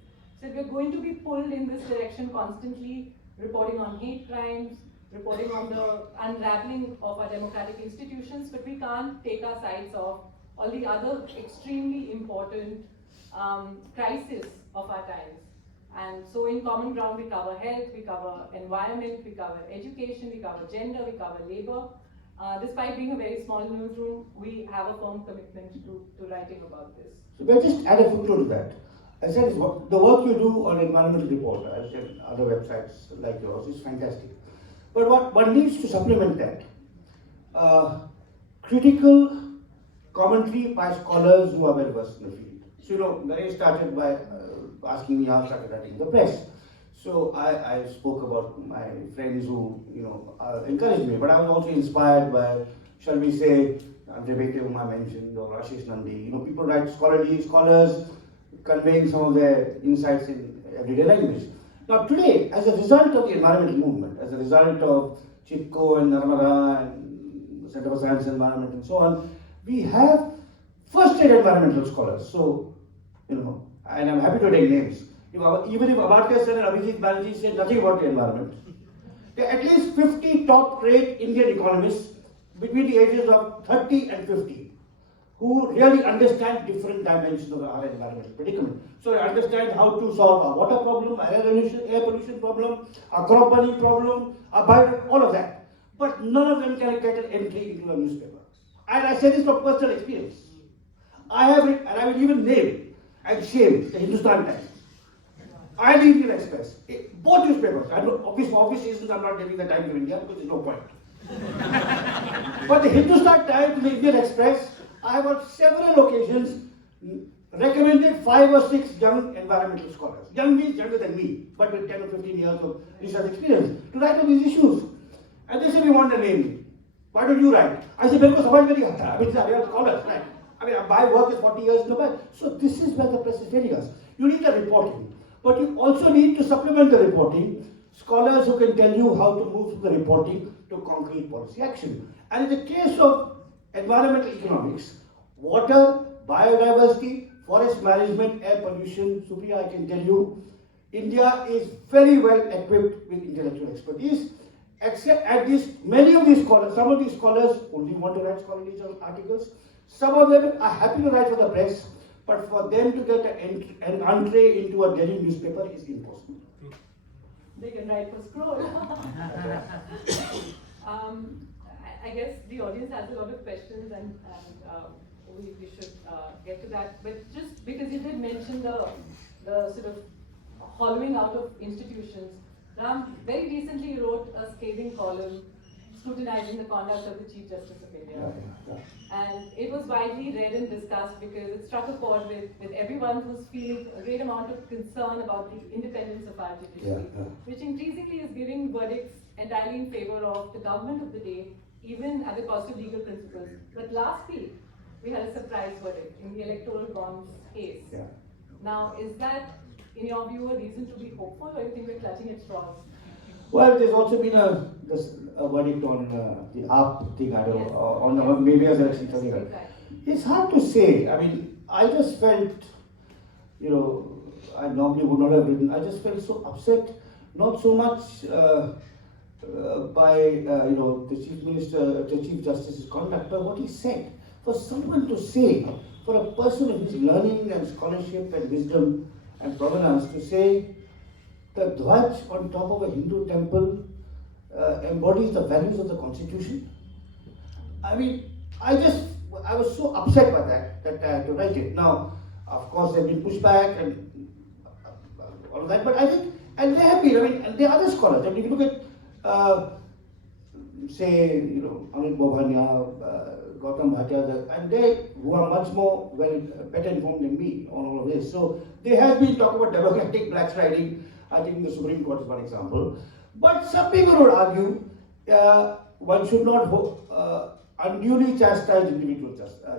So we're going to be pulled in this direction constantly, reporting on hate crimes, reporting on the unraveling of our democratic institutions, but we can't take our sights off all the other extremely important crises of our times. And so in Common Ground, we cover health, we cover environment, we cover education, we cover gender, we cover labor. Despite being a very small newsroom, we have a firm commitment to writing about this. So may I just add a footnote to that? I said the work you do on Environmental Reporter, I said other websites like yours, is fantastic. But what one needs to supplement that, critical commentary by scholars who are well versed in the field. So, Naresh started by asking me how I started writing the press. So I spoke about my friends who, encouraged me, but I was also inspired by, shall we say, Rebecca, whom I mentioned, or Ashish Nandi. People write scholars conveying some of their insights in everyday language. Now today, as a result of the environmental movement, as a result of CHIPCO and Narmada and Center for Science and Environment and so on, we have first-rate environmental scholars. So, and I'm happy to take names. Even if Amartya Sen and Abhijit Banerjee said nothing about the environment, there are at least 50 top-rate Indian economists between the ages of 30 and 50 who really understand different dimensions of our environmental predicament. So they understand how to solve our water problem, our air pollution problem, our crop burning problem, all of that. But none of them can get an entry into a newspaper. And I say this from personal experience. I have it, and I will even name and shame the Hindustan Times and the Indian Express. Both newspapers. I know, for obvious reasons, I'm not naming the Times of India because there's no point. But the Hindustan Times and the Indian Express, I have on several occasions recommended 5 or 6 young environmental scholars. Young means younger than me, but with 10 or 15 years of research experience, to write on these issues. And they say, we want a name. Why don't you write? I say, because I mean, they are scholars, right? I mean, my work is 40 years in the back. So this is where the press is failing us. You need a reporting, but you also need to supplement the reporting. Scholars who can tell you how to move from the reporting to concrete policy action. And in the case of environmental economics, water, biodiversity, forest management, air pollution, Supriya, I can tell you, India is very well equipped with intellectual expertise. Except at least many of these scholars, some of these scholars only want to write scholarly articles. Some of them are happy to write for the press, but for them to get an entree into a Delhi newspaper is impossible. They can write for Scroll. I guess the audience has a lot of questions, and we should get to that. But just because you did mention the sort of hollowing out of institutions, Ram, very recently you wrote a scathing column scrutinizing the conduct of the Chief Justice of India. And it was widely read and discussed because it struck a chord with everyone who's feeling a great amount of concern about the independence of our judiciary, which increasingly is giving verdicts entirely in favor of the government of the day, even at the cost of legal principles. But last week, we had a surprise verdict in the electoral bonds case. Now, is that, in your view, a reason to be hopeful, or do you think we're clutching at straws? Well, there's also been a verdict on the AAP thing, I don't know, on the maybe as election something like that. It's hard to say. I mean, I just felt, I normally would not have written, I just felt so upset, not so much by, the Chief Minister, the Chief Justice's conduct, but what he said. For someone to say, for a person of his learning and scholarship and wisdom and provenance, to say the Dwaj on top of a Hindu temple embodies the values of the constitution. I mean, I was so upset by that I had to write it. Now, of course, there have been pushback and all of that, but I think, and they have been, and there are other scholars. I mean, if you look at, say, Amit Bobhania, Gautam Bhatia, and they who are much more better informed than me on all of this. So there has been talk about democratic backsliding. I think the Supreme Court is one example. But some people would argue one should not unduly chastise individual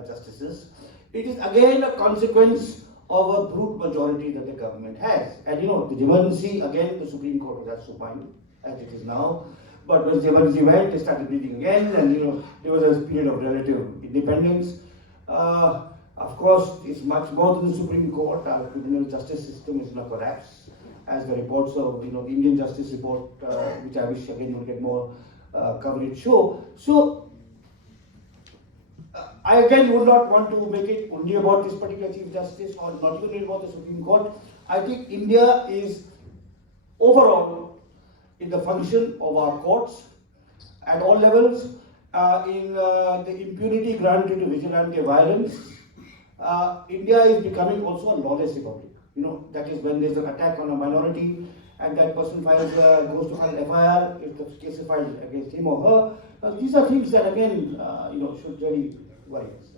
justices. It is again a consequence of a brute majority that the government has. And the emergency, again, the Supreme Court was as supine as it is now. But when the emergency went, they started breathing again, and there was a period of relative independence. Of course, it's much more than the Supreme Court. Our criminal justice system is in a collapse, as the reports of the Indian Justice Report, which I wish again will get more coverage, show. So, I again would not want to make it only about this particular Chief Justice or not even about the Supreme Court. I think India is overall in the function of our courts at all levels, in the impunity granted to vigilante violence. India is becoming also a lawless republic. That is when there's an attack on a minority and that person goes to file an FIR if the case is filed against him or her. These are things that again, should really worry us.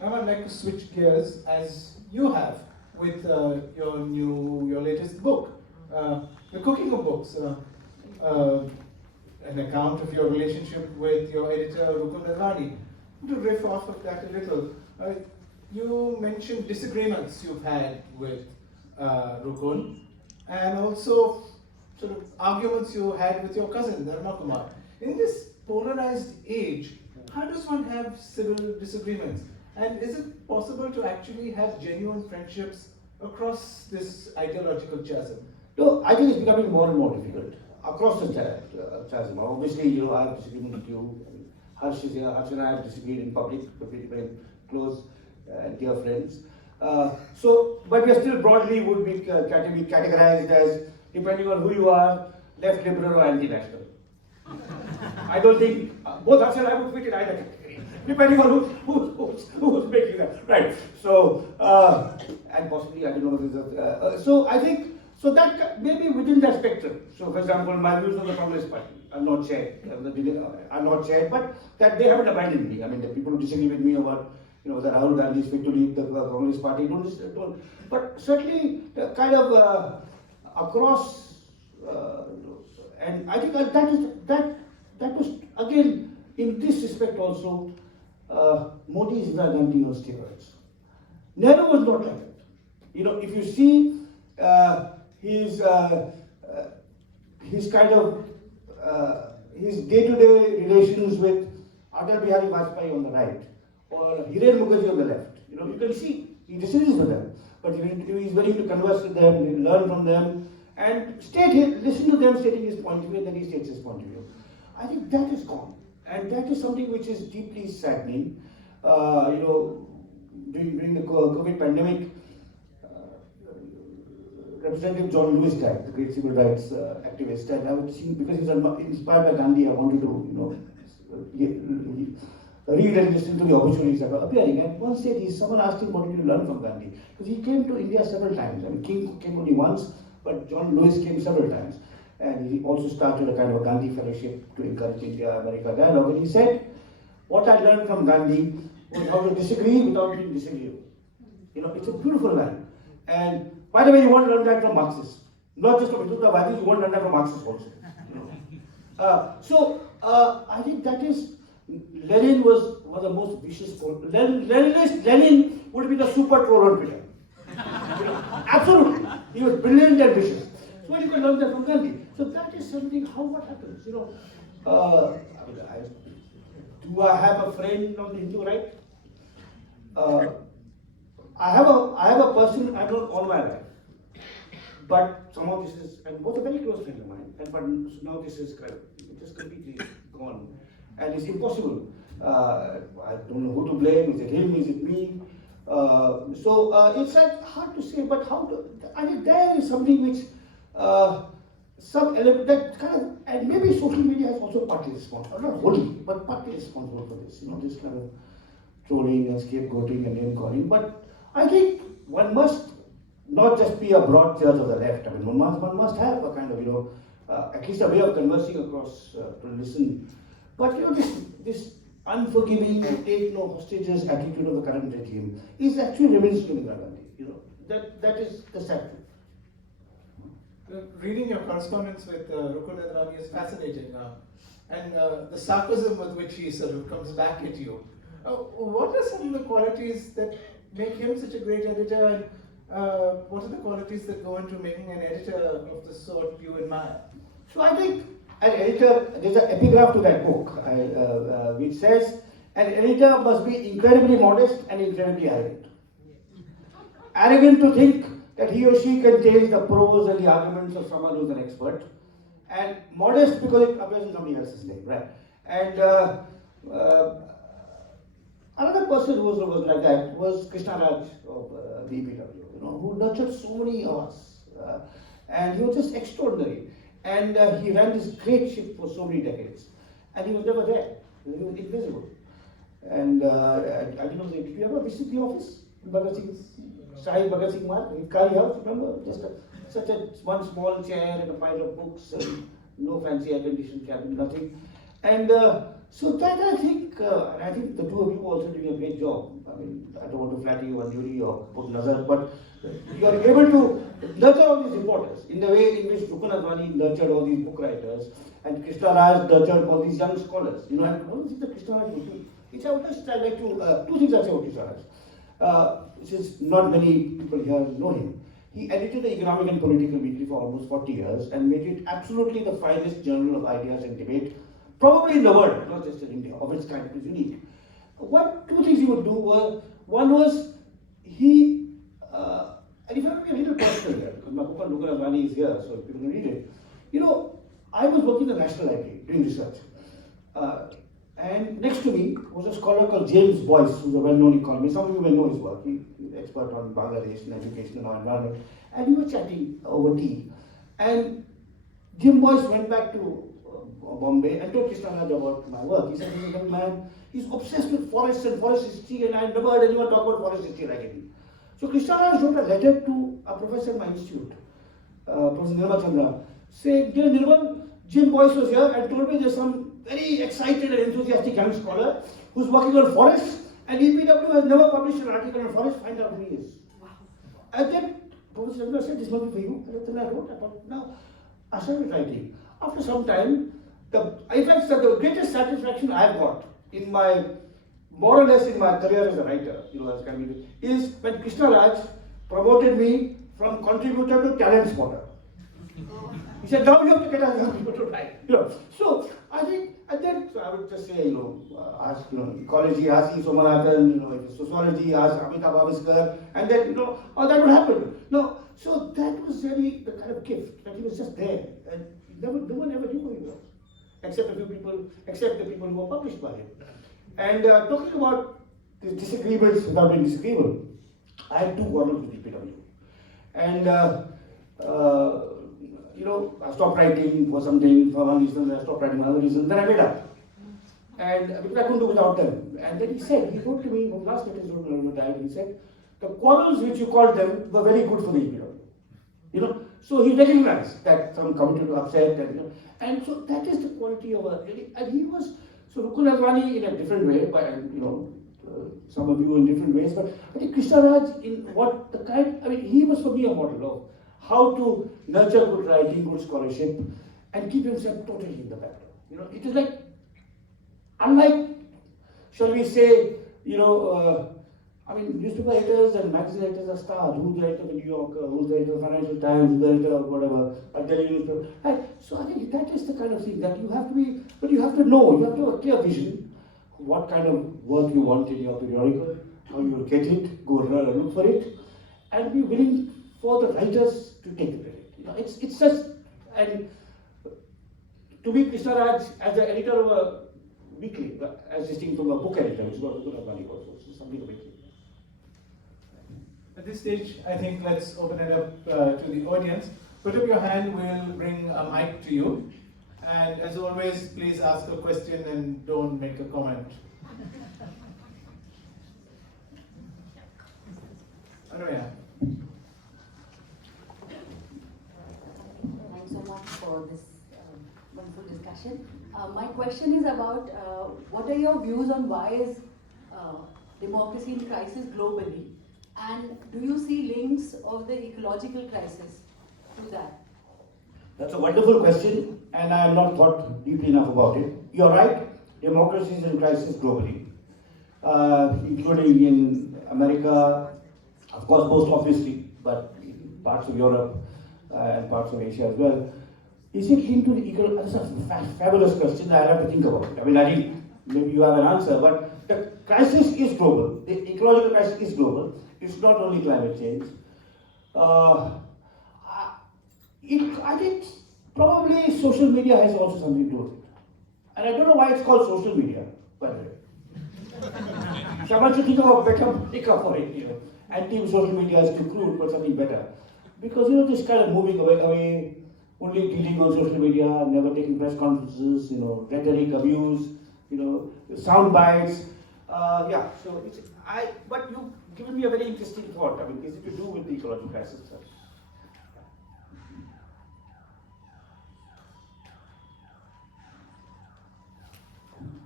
Now I'd like to switch gears, as you have with your latest book, The Cooking of Books, an account of your relationship with your editor Rukun Nirvani. To riff off of that a little, you mentioned disagreements you've had with Rukun, and also sort of arguments you had with your cousin Dharma Kumar. In this polarized age, how does one have civil disagreements? And is it possible to actually have genuine friendships across this ideological chasm? No, I think it's becoming more and more difficult across the chasm. Obviously, I have disagreement with you. Harsh is here. Harsh and I have disagreed in public, but we're very close and dear friends. But we are still broadly would be categorized as, depending on who you are, left liberal or anti-national. I don't think both Harsh and I would fit in either category, depending on who's making that. Right. So, and possibly, I don't know. So I think, so that maybe within that spectrum. So, for example, my views on the Congress Party are not shared, but that they haven't abandoned me. I mean, the people who disagree with me about, that Rahul Gandhi is fit to lead the Congress Party, don't. But certainly, kind of across, and I think that was again in this respect also. Modi is Indira Gandhi on steroids. Nehru was not like that. If you see his kind of his day-to-day relations with Atal Bihari Vajpayee on the right or Hiren Mukherjee on the left, you can see he disagrees with them, but he is willing to converse with them, learn from them, and listen to them stating his point of view, and then he states his point of view. I think that is gone, and that is something which is deeply saddening. During the COVID pandemic, Representative John Lewis died, the great civil rights activist, and I would see, because he was inspired by Gandhi, I wanted to, read and listen to the opportunities that were appearing. And one said, someone asked him, what did you learn from Gandhi? Because he came to India several times. I mean, King came only once, but John Lewis came several times. And he also started a kind of a Gandhi fellowship to encourage India-America dialogue. And he said, what I learned from Gandhi was how to disagree without being disagreeable. It's a beautiful line. And by the way, you want to learn that from Marxists. Not just from Hitlervadis, you want to learn that from Marxists also. I think that is, Lenin was the most vicious troll. Lenin would be the super troll on Twitter. Absolutely. He was brilliant and vicious. So you can learn that from Gandhi. So that is something, what happens? Do I have a friend on the Hindu right? I have a person I've known all my life. But somehow this is, and both a very close friend of mine, but now this is just completely gone. And it's impossible. I don't know who to blame. Is it him? Is it me? It's hard to say, but I think there is something which, some element that kind of, and maybe social media has also partly responsible, not wholly, but partly responsible for this, this kind of trolling and scapegoating and name calling. But I think one must not just be a broad church of the left. I mean, one must have a kind of, at least a way of conversing across to listen. But this unforgiving, take no hostages attitude of the current regime is actually reminiscent of Indira Gandhi. That is the sad truth. Reading your correspondence with Rukun Nirvani is fascinating, and the sarcasm with which he sort of comes back at you. What are some of the qualities that make him such a great editor, and what are the qualities that go into making an editor of the sort you admire? So I think an editor, there's an epigraph to that book, which says, an editor must be incredibly modest and incredibly arrogant. Arrogant to think that he or she can change the pros and the arguments of someone who's an expert, and modest because it appears in somebody else's name, right? And another person who was like that was Krishna Raj of BPW, who nurtured so many of us, and he was just extraordinary. And he ran this great ship for so many decades, and he was never there. He was invisible. And I don't know, did you ever visit the office? Shahi Bhagat Singh Marg, Hikari House, remember? Just such a one small chair and a pile of books and no fancy air conditioned cabin, nothing. And so that I think the two of you also doing a great job. I mean, I don't want to flatter you unduly or put nazar, but you are able to nurture all these reporters in the way in which Rukun Advani nurtured all these book writers and Krishna Raj nurtured all these young scholars. You know, and one of the things that Krishna Raj would do, which I would just like to, two things I say about Krishna Raj, since not many people here know him. He edited the Economic and Political Weekly for almost 40 years and made it absolutely the finest journal of ideas and debate, probably in the world, not just in India, of its kind. It was unique. Two things he would do were, one was he, and if I have to be a little personal here, because my book on Rukun Advani is here, so people can read it. You know, I was working in the National Library doing research. And next to me was a scholar called James Boyce, who's a well-known economist. Some of you may know his work. He's an expert on Bangladesh and education and environment. And we were chatting over tea. And Jim Boyce went back to Bombay and told Krishna Raj about my work. He said, he's a young man, he's obsessed with forests and forest history, and I never heard anyone talk about forest history like him. So Krishna Raj wrote a letter to a professor in my institute, Professor Ramachandra, saying, dear Nirmal, Jim Boyce was here and told me there's some very excited and enthusiastic young scholar who's working on forests, and EPW has never published an article on forests, find out who he is. Wow. And then Professor Chandra said, this must be for you. And then I wrote about, now I started writing. After some time, in fact, the greatest satisfaction I've got in my, more or less in my career as a writer, you know, as kind is when Krishna Raj promoted me from contributor to talent spotter. He said, now you have to get other people to write. You know. So I think, and then so I would just say, you know, ask, you know, ecology, ask E. Somanathan, you know, if sociology, ask Amitabh Bhaviskar, and then, you know, all that would happen. No, so that was really the kind of gift that he was just there, and no one ever knew who he was, except a few people, except the people who were published by him. And talking about the disagreements without being disagreeable, I had two quarrels with EPW, and you know, I stopped writing for something, for one reason, I stopped writing for another reason, then I made up. And because I couldn't do without them. And then he wrote to me, when last letter he died, he said, the quarrels which you called them were very good for the EPW. You know, so he recognized that some committee were upset, and, you know, and so that is the quality of and he was, so Rukun Advani in a different way, but, you know, some of you in different ways, but I think Krishna Raj in what the kind, I mean, he was for me a model of how to nurture good writing, good scholarship, and keep himself totally in the background. You know, it is like, unlike, shall we say, you know, I mean, newspaper editors and magazine editors are stars. Who's the editor of the New Yorker, who's the editor of Financial Times, who's the editor of whatever, a Daily newspaper. And so I think that is the kind of thing that you have to be, but you have to know, you have to have a clear vision of what kind of work you want in your periodical, how you will get it, go look for it, and be willing for the writers to take the credit. You know, it's just, and to me, Krishna Raj, as the editor of a weekly, as distinct from a book editor, which is what Rukun Advani was, so something a weekly. At this stage, I think let's open it up to the audience. Put up your hand, we'll bring a mic to you. And as always, please ask a question and don't make a comment. Anuya. Thanks so much for this wonderful discussion. My question is about what are your views on why is democracy in crisis globally, and do you see links of the ecological crisis to that? That's a wonderful question, and I have not thought deeply enough about it. You're right, democracy is in crisis globally, including in America, of course, most obviously, but parts of Europe and parts of Asia as well. Is it linked to the ecological? That's a fabulous question. I'll have to think about it. I mean, I think maybe you have an answer, but the crisis is global. The ecological crisis is global. It's not only climate change. I think probably social media has also something to do with it. And I don't know why it's called social media, by the way. Someone should think of a better pickup for it, you know. Anti-social media is too crude, but something better. Because, you know, this kind of moving away, only dealing on social media, never taking press conferences, you know, rhetoric abuse, you know, sound bites. Yeah, so but you given me a very interesting thought. I mean, is it to do with the ecological crisis, sir?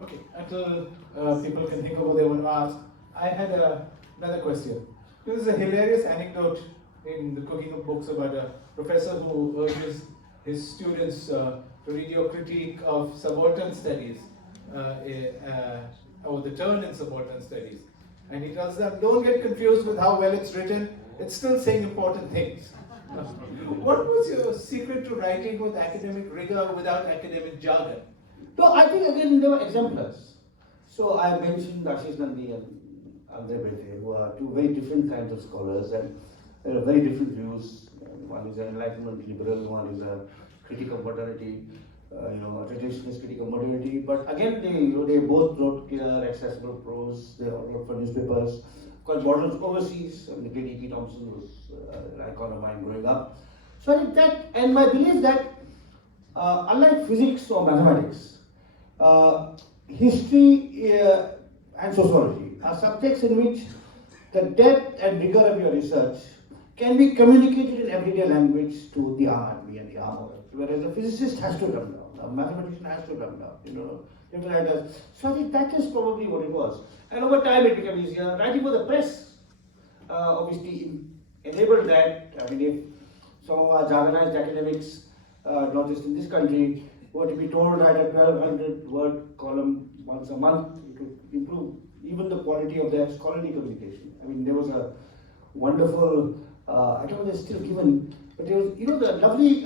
Okay, until people can think of what they want to ask, I had another question. There is a hilarious anecdote in the cooking of books about a professor who urges his students to read your critique of subaltern studies, or the turn in subaltern studies. And he tells them, don't get confused with how well it's written, it's still saying important things. What was your secret to writing with academic rigor without academic jargon? No, I think again they were exemplars. So I mentioned Ashish Nandi and Andre Bete, who are two very different kinds of scholars and they have very different views. One is an enlightenment liberal, one is a critic of modernity, a traditionalist critic of modernity. But again, they both wrote clear, accessible prose. They wrote for newspapers. Of course, models overseas. I mean, the great E.P. Thompson was an icon of mine growing up. So I think that, and my belief that unlike physics or mathematics, history and sociology are subjects in which the depth and rigor of your research can be communicated in everyday language to the army and the armor. Whereas a physicist has to dumb down, a mathematician has to dumb down, So I think that is probably what it was. And over time it became easier. Writing for the press obviously enabled that. I mean, if some of our jargonized academics, not just in this country, were to be told to write a 1200 word column once a month, it would improve even the quality of their scholarly communication. I mean, there was a wonderful, I don't know if it's still given, but there was, the lovely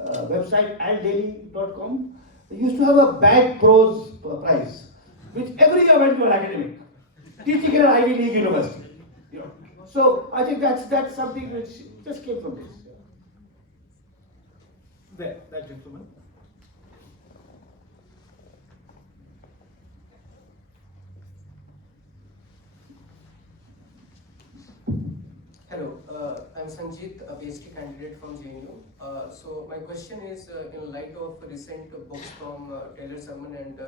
website aldaily.com. They used to have a bad prose prize, which every year went to an academic, teaching in an Ivy League university. So I think that's something which just came from this. There, that gentleman. Hello, I'm Sanjeet, a PhD candidate from JNU. So my question is, in light of recent books from Taylor Sharman and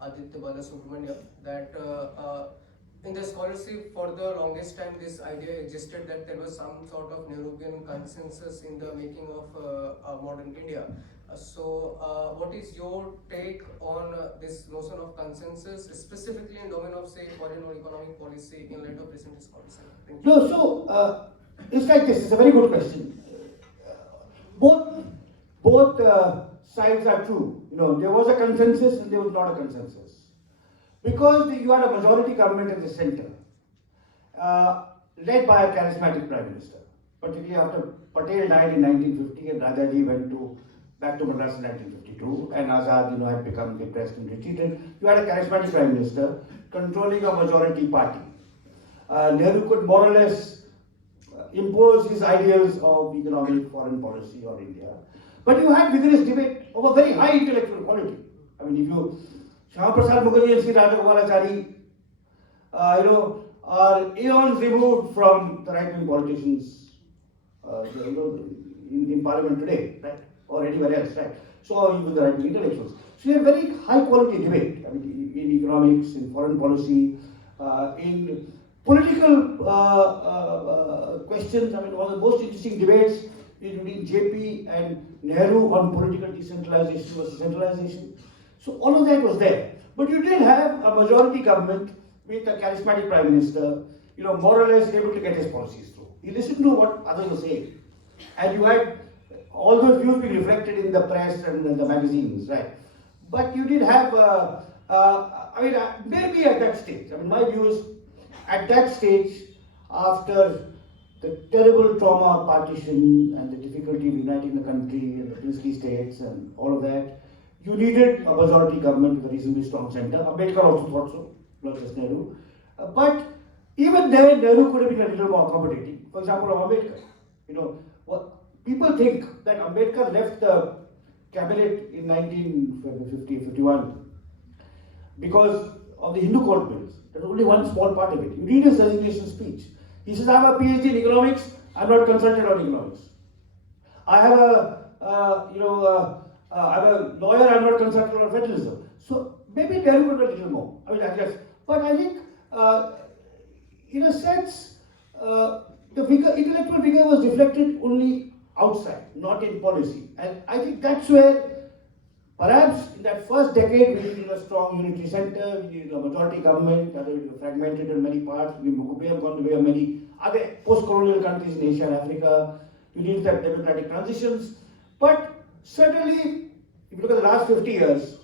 Aditya Balasubramanian, that in the scholarship for the longest time this idea existed that there was some sort of Nehruvian consensus in the making of modern India. So what is your take on this notion of consensus, specifically in domain of, say, foreign or economic policy in light of recent scholarship? Thank you. No, so it's like this. It's a very good question. Both sides are true. There was a consensus and there was not a consensus. Because you had a majority government in the center, led by a charismatic prime minister, particularly after Patel died in 1950 and Rajaji went back to Madras in 1952, and Azad, had become depressed and retreated. You had a charismatic prime minister controlling a majority party. Nehru could more or less impose his ideals of economic foreign policy on India. But you had vigorous debate of a very high intellectual quality. I mean, if you Shyama Prasad Mukherjee and Sri Rajagopalachari, are eons removed from the right-wing politicians, in Parliament today, right, or anywhere else, right? So even the right-wing intellectuals. So you have very high-quality debate. I mean, in economics, in foreign policy, in political questions. I mean, one of the most interesting debates is between JP and Nehru on political decentralization versus centralization. So all of that was there. But you did have a majority government with a charismatic prime minister, more or less able to get his policies through. He listened to what others were saying. And you had all those views being reflected in the press and in the magazines, right? But you did have, maybe at that stage, my view is, at that stage, after the terrible trauma of partition and the difficulty of uniting the country and the princely states and all of that, you needed a majority government with a reasonably strong center. Ambedkar also thought so, not just Nehru. But even then, Nehru could have been a little more accommodating. For example, of Ambedkar. People think that Ambedkar left the cabinet in 1950-51 because of the Hindu court bills. That's only one small part of it. You read his resignation speech. He says, I have a PhD in economics, I'm not consulted on economics. I have I'm a lawyer, I'm not consulted on federalism. So maybe Nehru would be a little more. I guess. But I think in a sense, the intellectual vigor was reflected only outside, not in policy. And I think that's where, perhaps in that first decade, we needed a strong unitary center, we needed a majority government, that was fragmented in many parts. We have gone the way of many other post-colonial countries in Asia and Africa. You need that democratic transitions. But certainly, if you look at the last 50 years,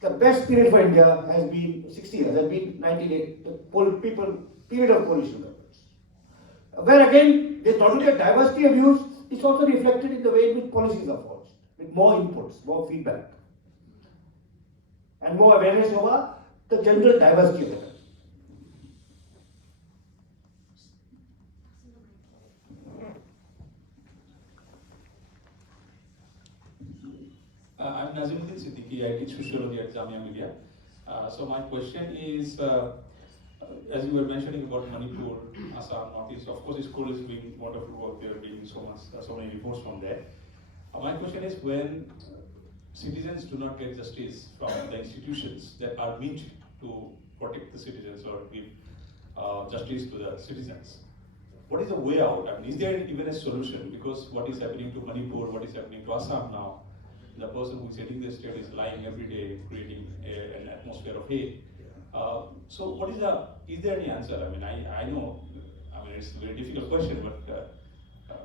the best period for India has been 60 years, has been 1980, the period of coalition governments. Where again, there's not only a diversity of views, it's also reflected in the way in which policies are forged, with more inputs, more feedback, and more awareness over the general diversity of the country. I'm Nazimuddin Siddiqui. I teach sociology at Jamia Millia. So my question is, as you were mentioning about Manipur, Assam, Northeast, of course, Scroll is doing wonderful work there, doing so many reports from there. My question is, when citizens do not get justice from the institutions that are meant to protect the citizens or give justice to the citizens, what is the way out? I mean, is there even a solution? Because what is happening to Manipur, what is happening to Assam now, the person who is heading the state is lying every day, creating an atmosphere of hate. So what is there any answer? I mean, I know, it's a very difficult question, but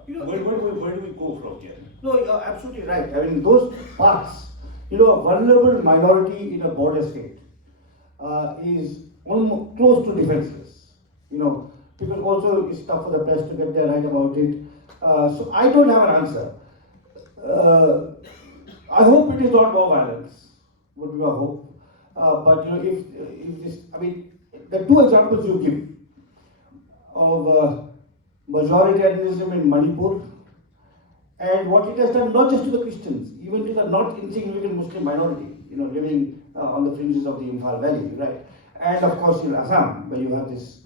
where do we go from here? No, you're absolutely right. I mean, those parts, a vulnerable minority in a border state is almost close to defenseless. Because also it's tough for the press to get their right about it. So I don't have an answer. I hope it is not more violence, would be our hope. But if this, the two examples you give of majoritarianism in Manipur and what it has done not just to the Christians, even to the not insignificant Muslim minority, living on the fringes of the Imphal Valley, right? And of course in Assam, where you have this,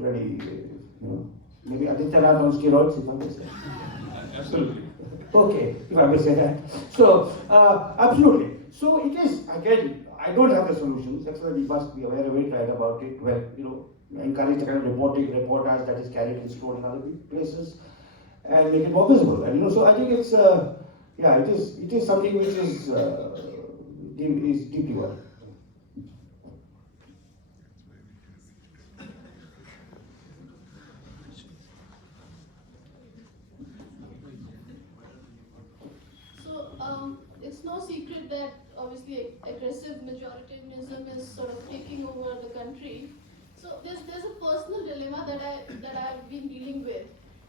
really, maybe Aditya Nath on steroids, if I may say. Absolutely. Okay, if I may say that. So, absolutely. So it is, again, I don't have the solutions, that's why we must be aware of it, write about it, well, encourage the kind of reportage that is carried in Scroll in other places, and make it more visible. And so I think it's, it is something which is deeply worrying. It's no secret that obviously aggressive majoritarianism is sort of taking over the country. So there's a personal dilemma that I've been dealing with,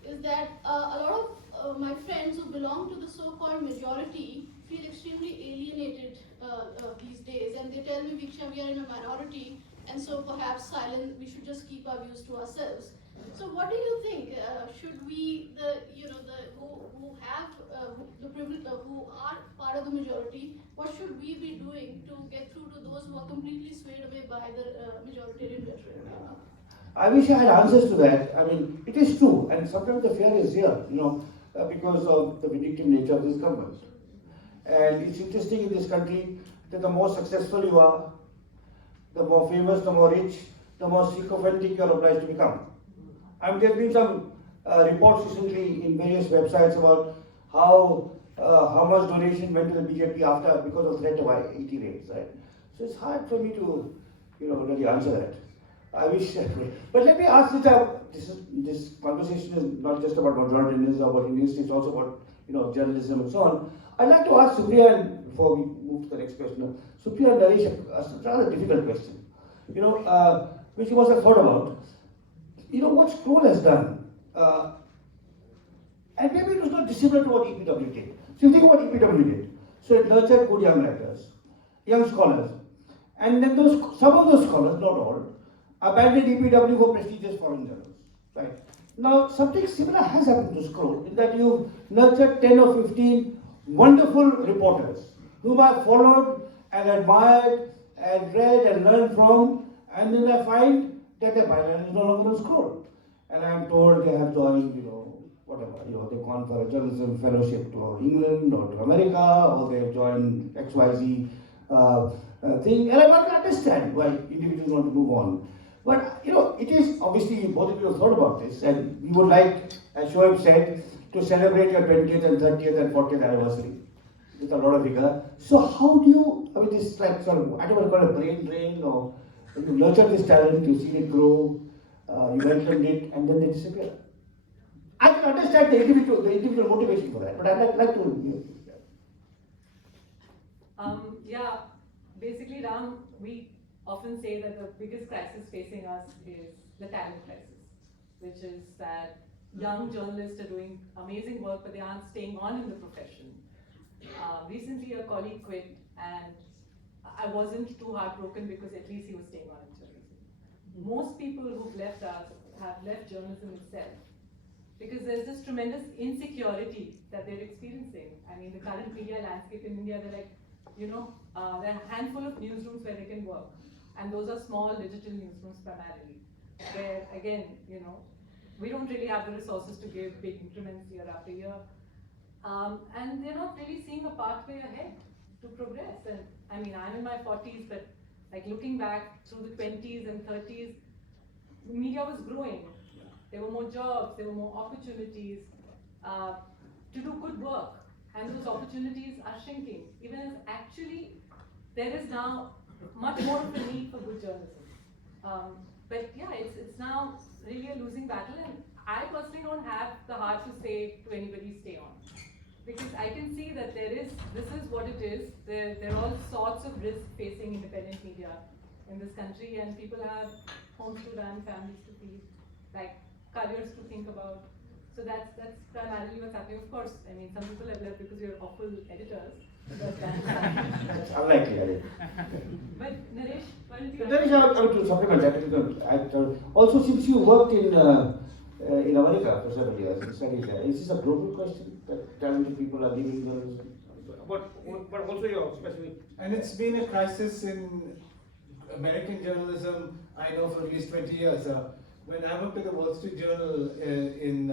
is that a lot of my friends who belong to the so-called majority feel extremely alienated these days, and they tell me, Viksha, we are in a minority, and so perhaps we should just keep our views to ourselves. So what do you think? Should we, who are part of the majority, what should we be doing to get through to those who are completely swayed away by the majoritarian rhetoric? I wish I had answers to that. It is true, and sometimes the fear is here, because of the vindictive nature of this government. And it's interesting in this country that the more successful you are, the more famous, the more rich, the more sycophantic you are obliged to become. There have been some reports recently in various websites about how much donation went to the BJP after because of threat of IT raids, right? So it's hard for me to, really answer that. I wish I could. But let me ask this conversation is not just about majoritarianism or about Indians, it's also about journalism and so on. I'd like to ask Supriya, and before we move to the next question, Supriya and Naresh, a rather difficult question, which you must have thought about. What Scroll has done, and maybe it was not dissimilar to what EPW did. So you think what EPW did. So it nurtured good young writers, young scholars, and then some of those scholars, not all, abandoned EPW for prestigious foreign journals. Right? Now, something similar has happened to Scroll, in that you've nurtured 10 or 15 wonderful reporters whom I've followed and admired and read and learned from, and then I find that their byline is no longer on Scroll. And I'm told they have joined, they've gone for a journalism fellowship to England or to America, or they've joined XYZ thing, and I can understand why individuals want to move on. But it is obviously both of you have thought about this, and we would like, as Shoaib said, to celebrate your 20th and 30th and 40th anniversary with a lot of vigor. So how do you, this like sort of, I don't want to call it a brain drain, or you nurture this talent, you see it grow, you welcomed it, and then they disappear. I can understand the individual motivation for that, but I'd like to. Yeah, basically, Ram, we often say that the biggest crisis facing us is the talent crisis, which is that young journalists are doing amazing work, but they aren't staying on in the profession. Recently, a colleague quit, and I wasn't too heartbroken because at least he was staying on in journalism. Most people who've left us have left journalism itself because there's this tremendous insecurity that they're experiencing. I mean, the current media landscape in India, they're like, there are a handful of newsrooms where they can work, and those are small digital newsrooms primarily, where again, we don't really have the resources to give big increments year after year. And they're not really seeing a pathway ahead to progress. And I mean, I'm in my 40s, but like looking back through the 20s and 30s, media was growing. There were more jobs, there were more opportunities to do good work. And those opportunities are shrinking. Even as actually, there is now much more of a need for good journalism. But yeah, it's now really a losing battle, and I personally don't have the heart to say to anybody stay on. Because I can see that this is what it is. There are all sorts of risks facing independent media in this country, and people have homes to run, families to feed, like careers to think about. So that's primarily what's happening. Of course, I mean, some people have left because you're awful editors. That's unlikely, I think. But Naresh, why don't you? Naresh, I want to supplement that. Also, since you worked in America for several years and studied there, is this a global question that talented people are leaving journalism? But also your specific. And it's been a crisis in American journalism, I know, for at least 20 years. When I worked at the Wall Street Journal in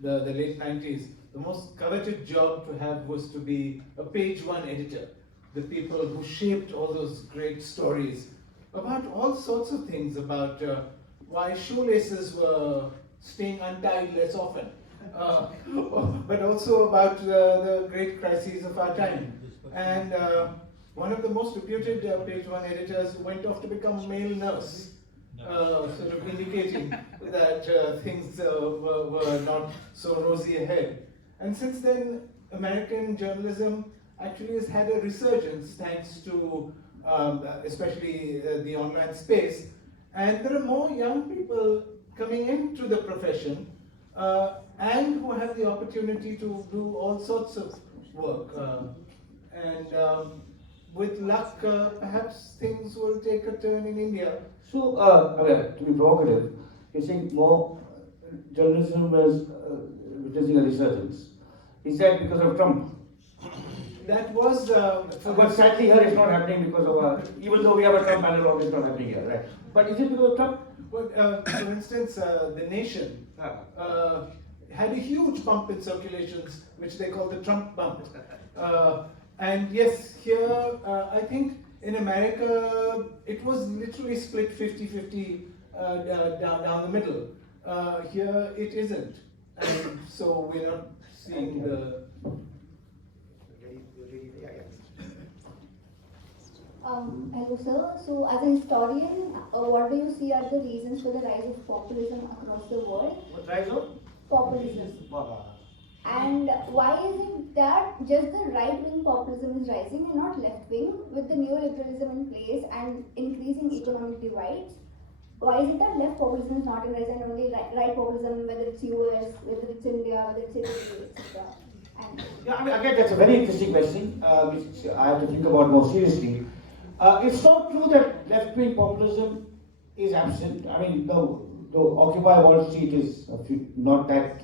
the late 90s, the most coveted job to have was to be a page one editor. The people who shaped all those great stories about all sorts of things, about why shoelaces were staying untied less often, but also about the great crises of our time. And one of the most reputed page one editors went off to become a male nurse. Sort of indicating that things were not so rosy ahead. And since then, American journalism actually has had a resurgence thanks to especially the online space. And there are more young people coming into the profession and who have the opportunity to do all sorts of work. With luck, perhaps things will take a turn in India. So, to be provocative, you're saying more journalism is witnessing a resurgence. Is that because of Trump? That was. But sadly, here it's not happening because of even though we have a Trump panel, it's not happening here, right? But is it because of Trump? Well, for instance, The Nation had a huge bump in circulations, which they call the Trump bump. And yes, here, I think in America, it was literally split 50-50 down the middle. Here, it isn't. And so we're not seeing the... Hello sir, so as a historian, what do you see are the reasons for the rise of populism across the world? What rise of? Populism. And why is it that just the right-wing populism is rising and not left-wing, with the neoliberalism in place and increasing economic divides? Why is it that left populism is not in rise and only right populism, whether it's US, whether it's India, whether it's Italy, etc.? Yeah, I mean, again, that's a very interesting question, which I have to think about more seriously. It's not true that left-wing populism is absent. I mean, the Occupy Wall Street is not that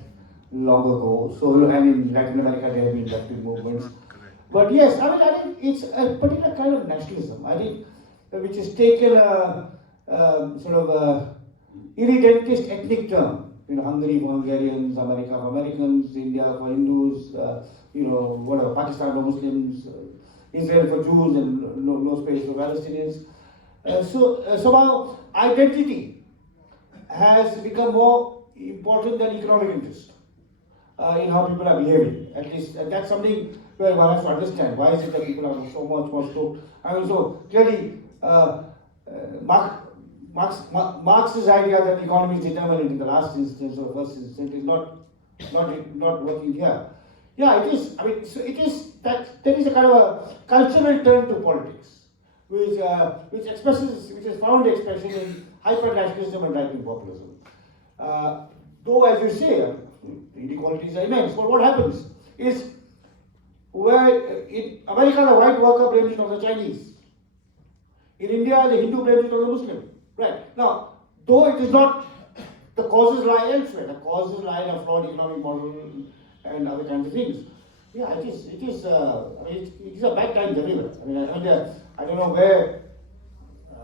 long ago. So, and in Latin America, there have been left-wing movements. But yes, I think it's a particular kind of nationalism. I think which has taken a sort of a irredentist ethnic term. Hungary for Hungarians, America for Americans, India for Hindus, whatever, Pakistan for Muslims. Israel for Jews and no space for Palestinians. Somehow identity has become more important than economic interest in how people are behaving. At least that's something where one has to understand. Why is it that people are so much more stoked? I mean, so clearly, Marx's idea that the economy is determinant in the last instance or first instance is not working here. Yeah, it is. I mean, so it is that there is a kind of a cultural turn to politics, which is found expression in hyper nationalism and right-wing populism. Though, as you say, inequalities are immense. But what happens is, where in America the white worker blames it on the Chinese. In India, the Hindu blames it on the Muslim. Right. Now, though it is not, the causes lie elsewhere. The causes lie in a flawed economic model and other kinds of things. Yeah, it is. It is a bad times everywhere. I mean, I don't know where.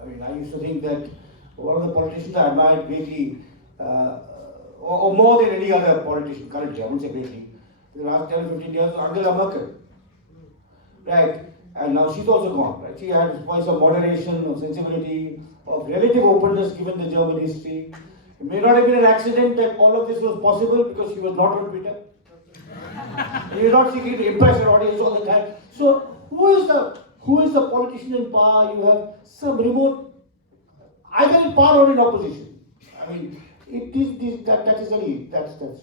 I mean, I used to think that one of the politicians I admired greatly, or more than any other politician currently, I wouldn't say greatly, in the last 10 or 15 years, was Angela Merkel. Right? And now she's also gone. Right? She had points of moderation, of sensibility, of relative openness given the German history. It may not have been an accident that all of this was possible because she was not on Twitter. And you're not seeking to impress your audience all the time. So who is the politician in power? You have some remote, either in power or in opposition. I mean, that is really that's so.